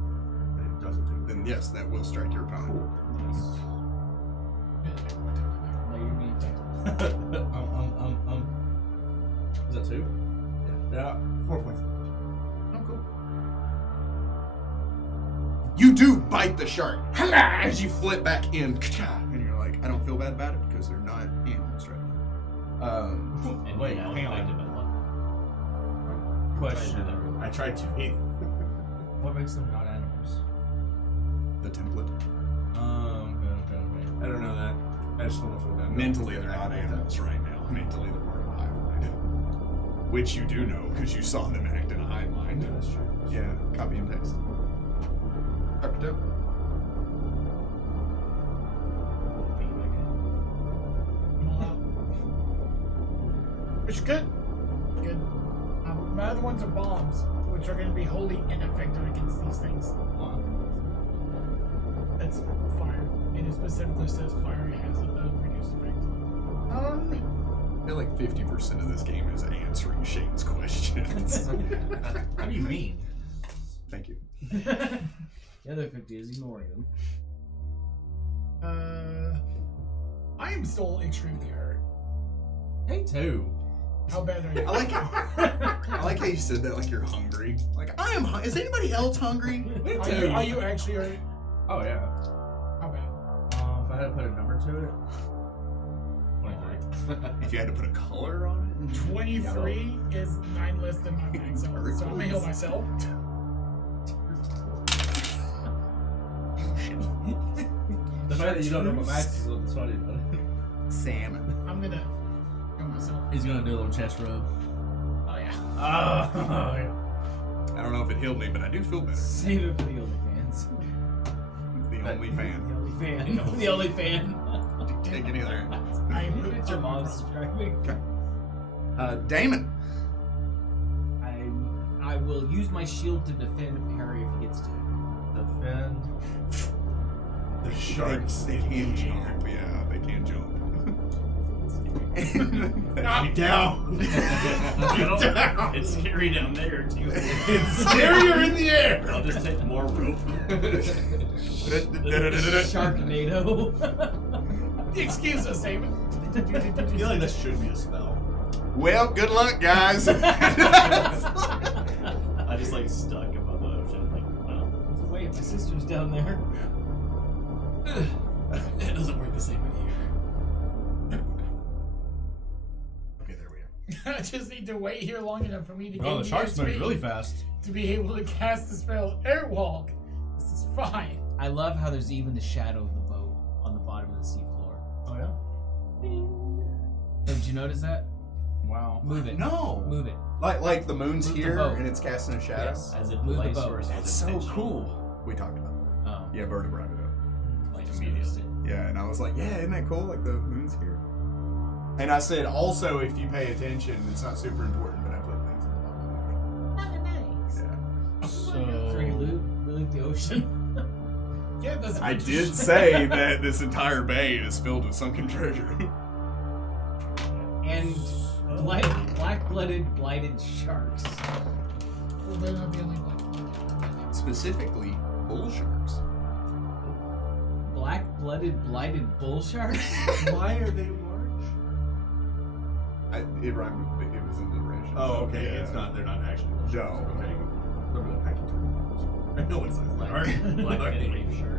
But it doesn't take Then yes, that will strike your opponent. No, you're being affected. Is that 2? Yeah. 4 points. Oh, cool. You do bite the shark as you flip back in, and you're like, I don't feel bad about it because they're not animals right now. And wait, now hang on. affected by luck. Question. I tried to. Hey, What makes them not animals? The template. Okay. I don't know that. I just don't feel bad. Mentally, they're not animals right now. Mentally, they're part of a hive mind. Which you do know because you saw them act in a hive mind. That's true. Yeah, copy and paste. Dr. Doe. Which is good. Good. My other ones are bombs, which are going to be wholly ineffective against these things. That's fire. And it specifically says fire has a reduced effect. I feel like 50% of this game is answering Shane's questions. What do you mean? Thank you. The other 50 is ignoring them. I am still extremely hurt. Hey, 2. How bad are you? I like it. I like how you said that like you're hungry. Like, I am is anybody else hungry? Are you actually hurt? Oh, yeah. How bad? If I had to put a number to it, 23. If you had to put a color on it? 23 is 9 less than my max, so I'm gonna heal myself. The fact that you don't know my max is what's funny about it. Salmon. I'm gonna heal myself. He's gonna do a little chest rub. Oh yeah. Oh, yeah. I don't know if it healed me, but I do feel better. Save it for the OnlyFans. The only fan. The only fan. The only fan. Take any other. I moved It's to your mom's subscribing. Damon. I will use my shield to defend Harry if he gets to. Defend. The sharks. They can jump. Yeah, they can jump. Get down. It's scary down there too. It's scarier in the air. I'll just take more rope. Sharknado. Excuse us, David. I feel like that should be a spell. Well, good luck, guys. I just like stuck above the ocean. Like, wow. So wait, my sister's down there. It doesn't work the same in here. Okay, there we are. I just need to wait here long enough for me to Oh, gain the shark's moving speed really fast. to be able to cast the spell Airwalk. This is fine. I love how there's even the shadow of the boat on the bottom of the seafloor. Oh, yeah? Oh, did you notice that? Wow. Move it. No. Move it. Like the moon's Move the here boat. and it's casting a shadow. Yes. As if Move the light boat. source was That's so intentional. cool. We talked about that. Oh. Yeah, Berta brought it up. Like Just immediately. noticed it. Yeah, and I was like, yeah, isn't that cool? Like the moon's here. And I said, also, if you pay attention, it's not super important, but I put things in the bottom. Nice. Yeah. So we loot the ocean. Yeah, that's I did say that this entire bay is filled with sunken treasure. And black-blooded, blighted sharks. Well, they're not the only one. Specifically, bull sharks. Black-blooded, blighted bull sharks? Why are they large? It rhymed with, it was in the original. Oh, okay. Yeah. It's not. They're not actually. No. Okay. I can turn. I know what size they are. Black and reef shirts.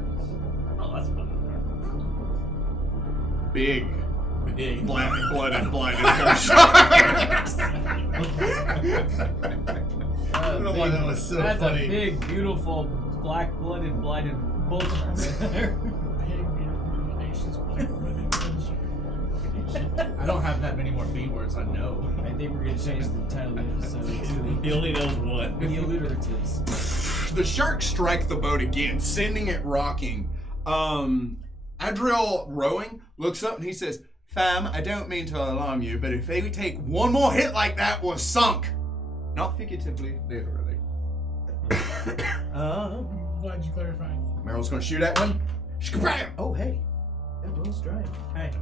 Oh, that's fun. Big, Big. black-blooded, blighted sharks. don't know why that was so That's funny. a big, beautiful, black-blooded, blighted bullshit right there. Big, beautiful, audacious, black-blooded bullshit. I don't have that many more B words. I know. I think we're gonna change the title of the episode to He only knows one. the alliteratives. The sharks strike the boat again, sending it rocking. Adriel rowing looks up and he says, "Fam, I don't mean to alarm you, but if they take one more hit like that, we're sunk." Not figuratively, literally. I'm glad you clarified. Meryl's gonna shoot at one. Shkabam! Oh, hey. That will strike. Hey.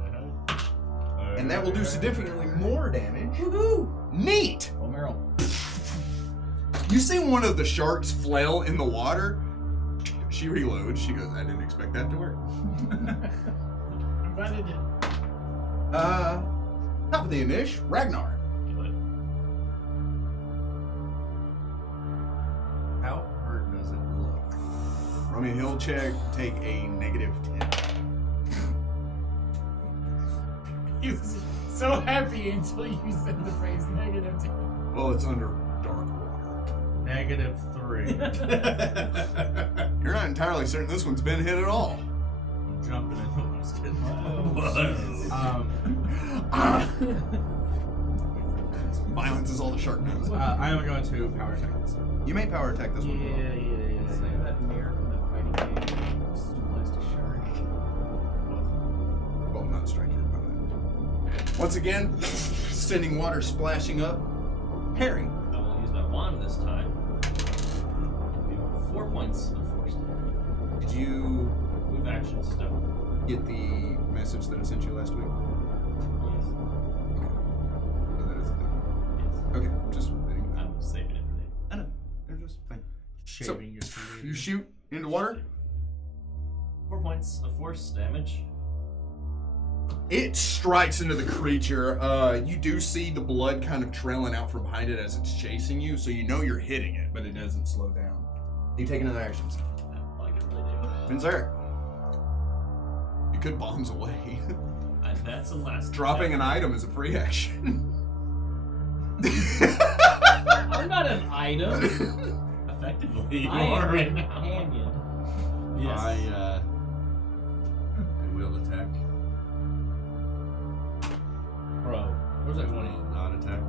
And that will do significantly more damage. Woohoo! Neat! Well, Meryl. You see one of the sharks flail in the water. She reloads. She goes, "I didn't expect that to work." I'm glad it did. Top of the Inish, Ragnar. How hurt does it look? From a hill check, take a -10. He was so happy until you said the phrase -10. Well, it's under dark water. -3. You're not entirely certain this one's been hit at all. I'm jumping in. I'm just kidding. Violence is all the shark knows. I am going to power attack this. You may power attack this one. Save that mirror from the fighting game. Supplies to shark. Well, not strike your opponent. Once again, sending water splashing up. Herring. I will use my wand this time. Do 4 points of force damage. Did you Move action stone. get the message that I sent you last week? Yes. Oh, that is the thing. Yes. Okay, just. I'm saving it for later. I know. They're just fine. Shaving your sleeve. You shoot into water. 4 points of force damage. It strikes into the creature. You do see the blood kind of trailing out from behind it as it's chasing you, so you know you're hitting it, but it doesn't slow down. You take another action. I don't like it really do. Vincere. You could bombs away. That's the last. Dropping an item is a free action. I'm not an item. Effectively, you I are am right a now. companion. Yes. I will attack. Bro, where's that 20? Not attack.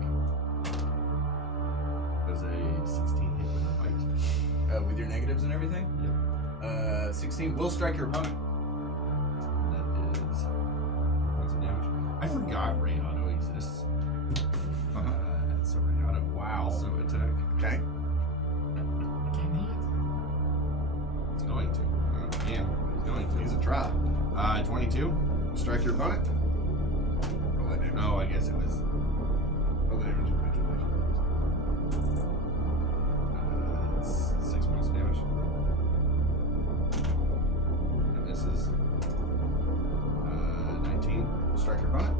Does a 16 hit with a bite? With your negatives and everything? Yep. 16 will strike your opponent. That is points of damage. I forgot Rain Auto exists. So Rain Auto. Wow. So attack. Okay. Can he? It's going to. Yeah, it's going to. He's a try. 22. Strike your opponent. Roll that damage. Oh, I guess it was. Roll the damage. It's 6 points of damage. And this is 19. Strike your opponent.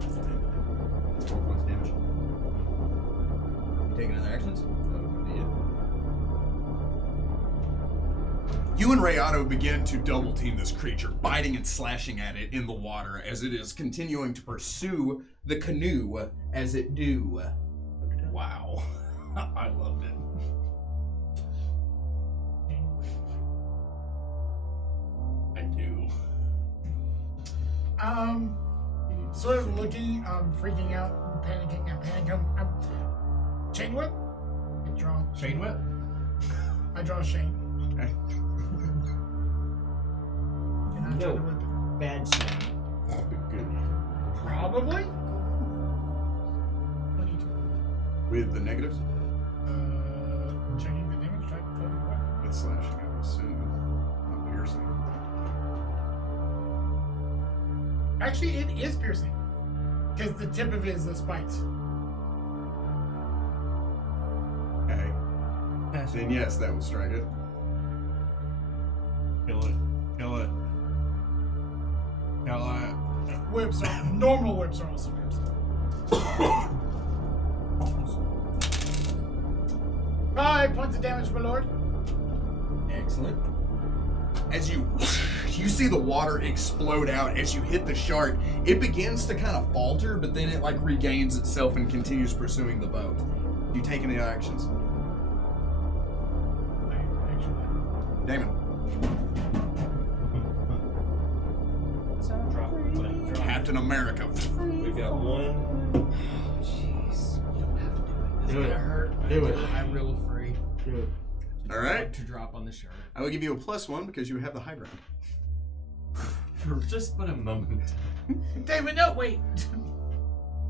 That's 4 points of damage. You taking other actions? That would be it. You and Rayato begin to double team this creature, biting and slashing at it in the water as it is continuing to pursue the canoe as it do. Wow. I loved it. I do. Sort of looking, freaking out, panicking, I'm chain whip. I draw. Chain whip? I draw Shane. Okay. And I try to whip it. Bad shit. Good. Probably. 22. With the negatives? Checking the damage type. It's slashing, I would assume. Not piercing. Actually, it is piercing. Because the tip of it is the spikes. Okay. Then yes, that would strike it. Kill it. Kill it. Kill it. Whips are normal whips are also piercing. 5 points of damage, my lord. Excellent. As you crash. You see the water explode out as you hit the shark. It begins to kind of falter, but then it like regains itself and continues pursuing the boat. Do you take any actions? Damon. Drop. Captain America. We've got one. Jeez. It's Do it. gonna hurt. Do it. I'm real free. Do it. All right. To drop on the shark. I will give you a +1 because you have the high ground. For just but a moment. David, no, wait.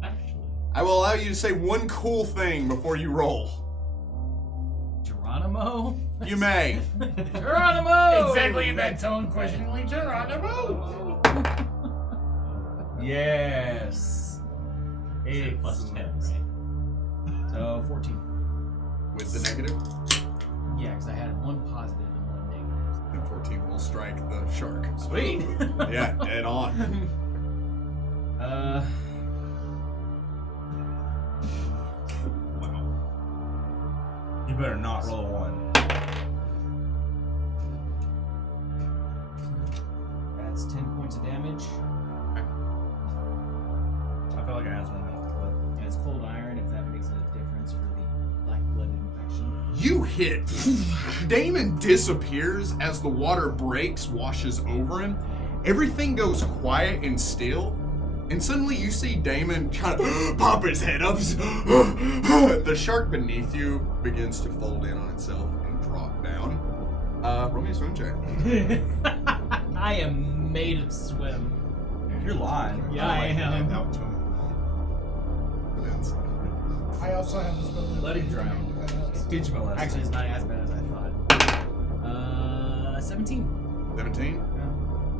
Actually. I will allow you to say one cool thing before you roll. Geronimo? You may. Geronimo! Exactly in that tone, questioningly, Geronimo. Yes. It's plus 10, right? So 14. With the negative, Yeah, because I had one positive and one negative. and 14 will strike the shark. Sweet. Yeah, dead on. You better not roll a 1. That's 10 points of damage. I feel like I asked one else, but And it's cold iron if that makes a difference for the black blood infection. You hit. Damon disappears as the water breaks, washes over him. Everything goes quiet and still. And suddenly you see Damon kind of pop his head up. The shark beneath you begins to fold in on itself and drop down. Roll me a swim check. I am made of swim. you're lying. Yeah, I am. Out to him. I also have this ability. Let him drown. Teach him a lesson. Actually, it's not as bad as I thought. 17. 17? Yeah.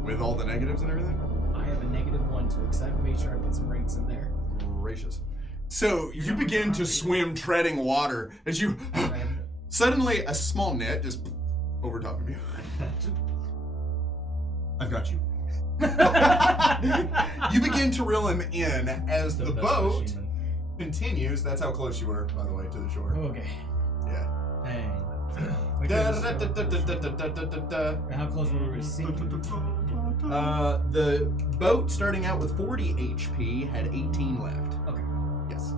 With all the negatives and everything? I have a -1 to it because I've made sure I put some ranks in there. Gracious. So you begin to swim, treading water as you suddenly a small net just over top of you. I've got you. You begin to reel him in as the best boat machine. continues. That's how close you were, by the way, to the shore. Okay. Yeah. Dang. And how close were we to sinking? The boat, starting out with 40 HP, had 18 left. Okay. Yes.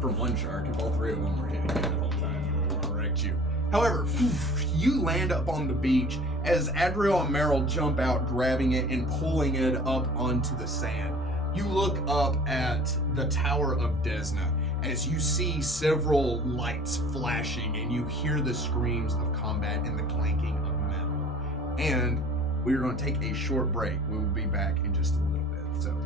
From one shark, if all three of them were hitting you at all time, it would have wrecked you. However, you land up on the beach as Adriel and Meryl jump out, grabbing it and pulling it up onto the sand. You look up at the Tower of Desna as you see several lights flashing and you hear the screams of combat and the clanking of metal. And we're going to take a short break. We will be back in just a little bit. So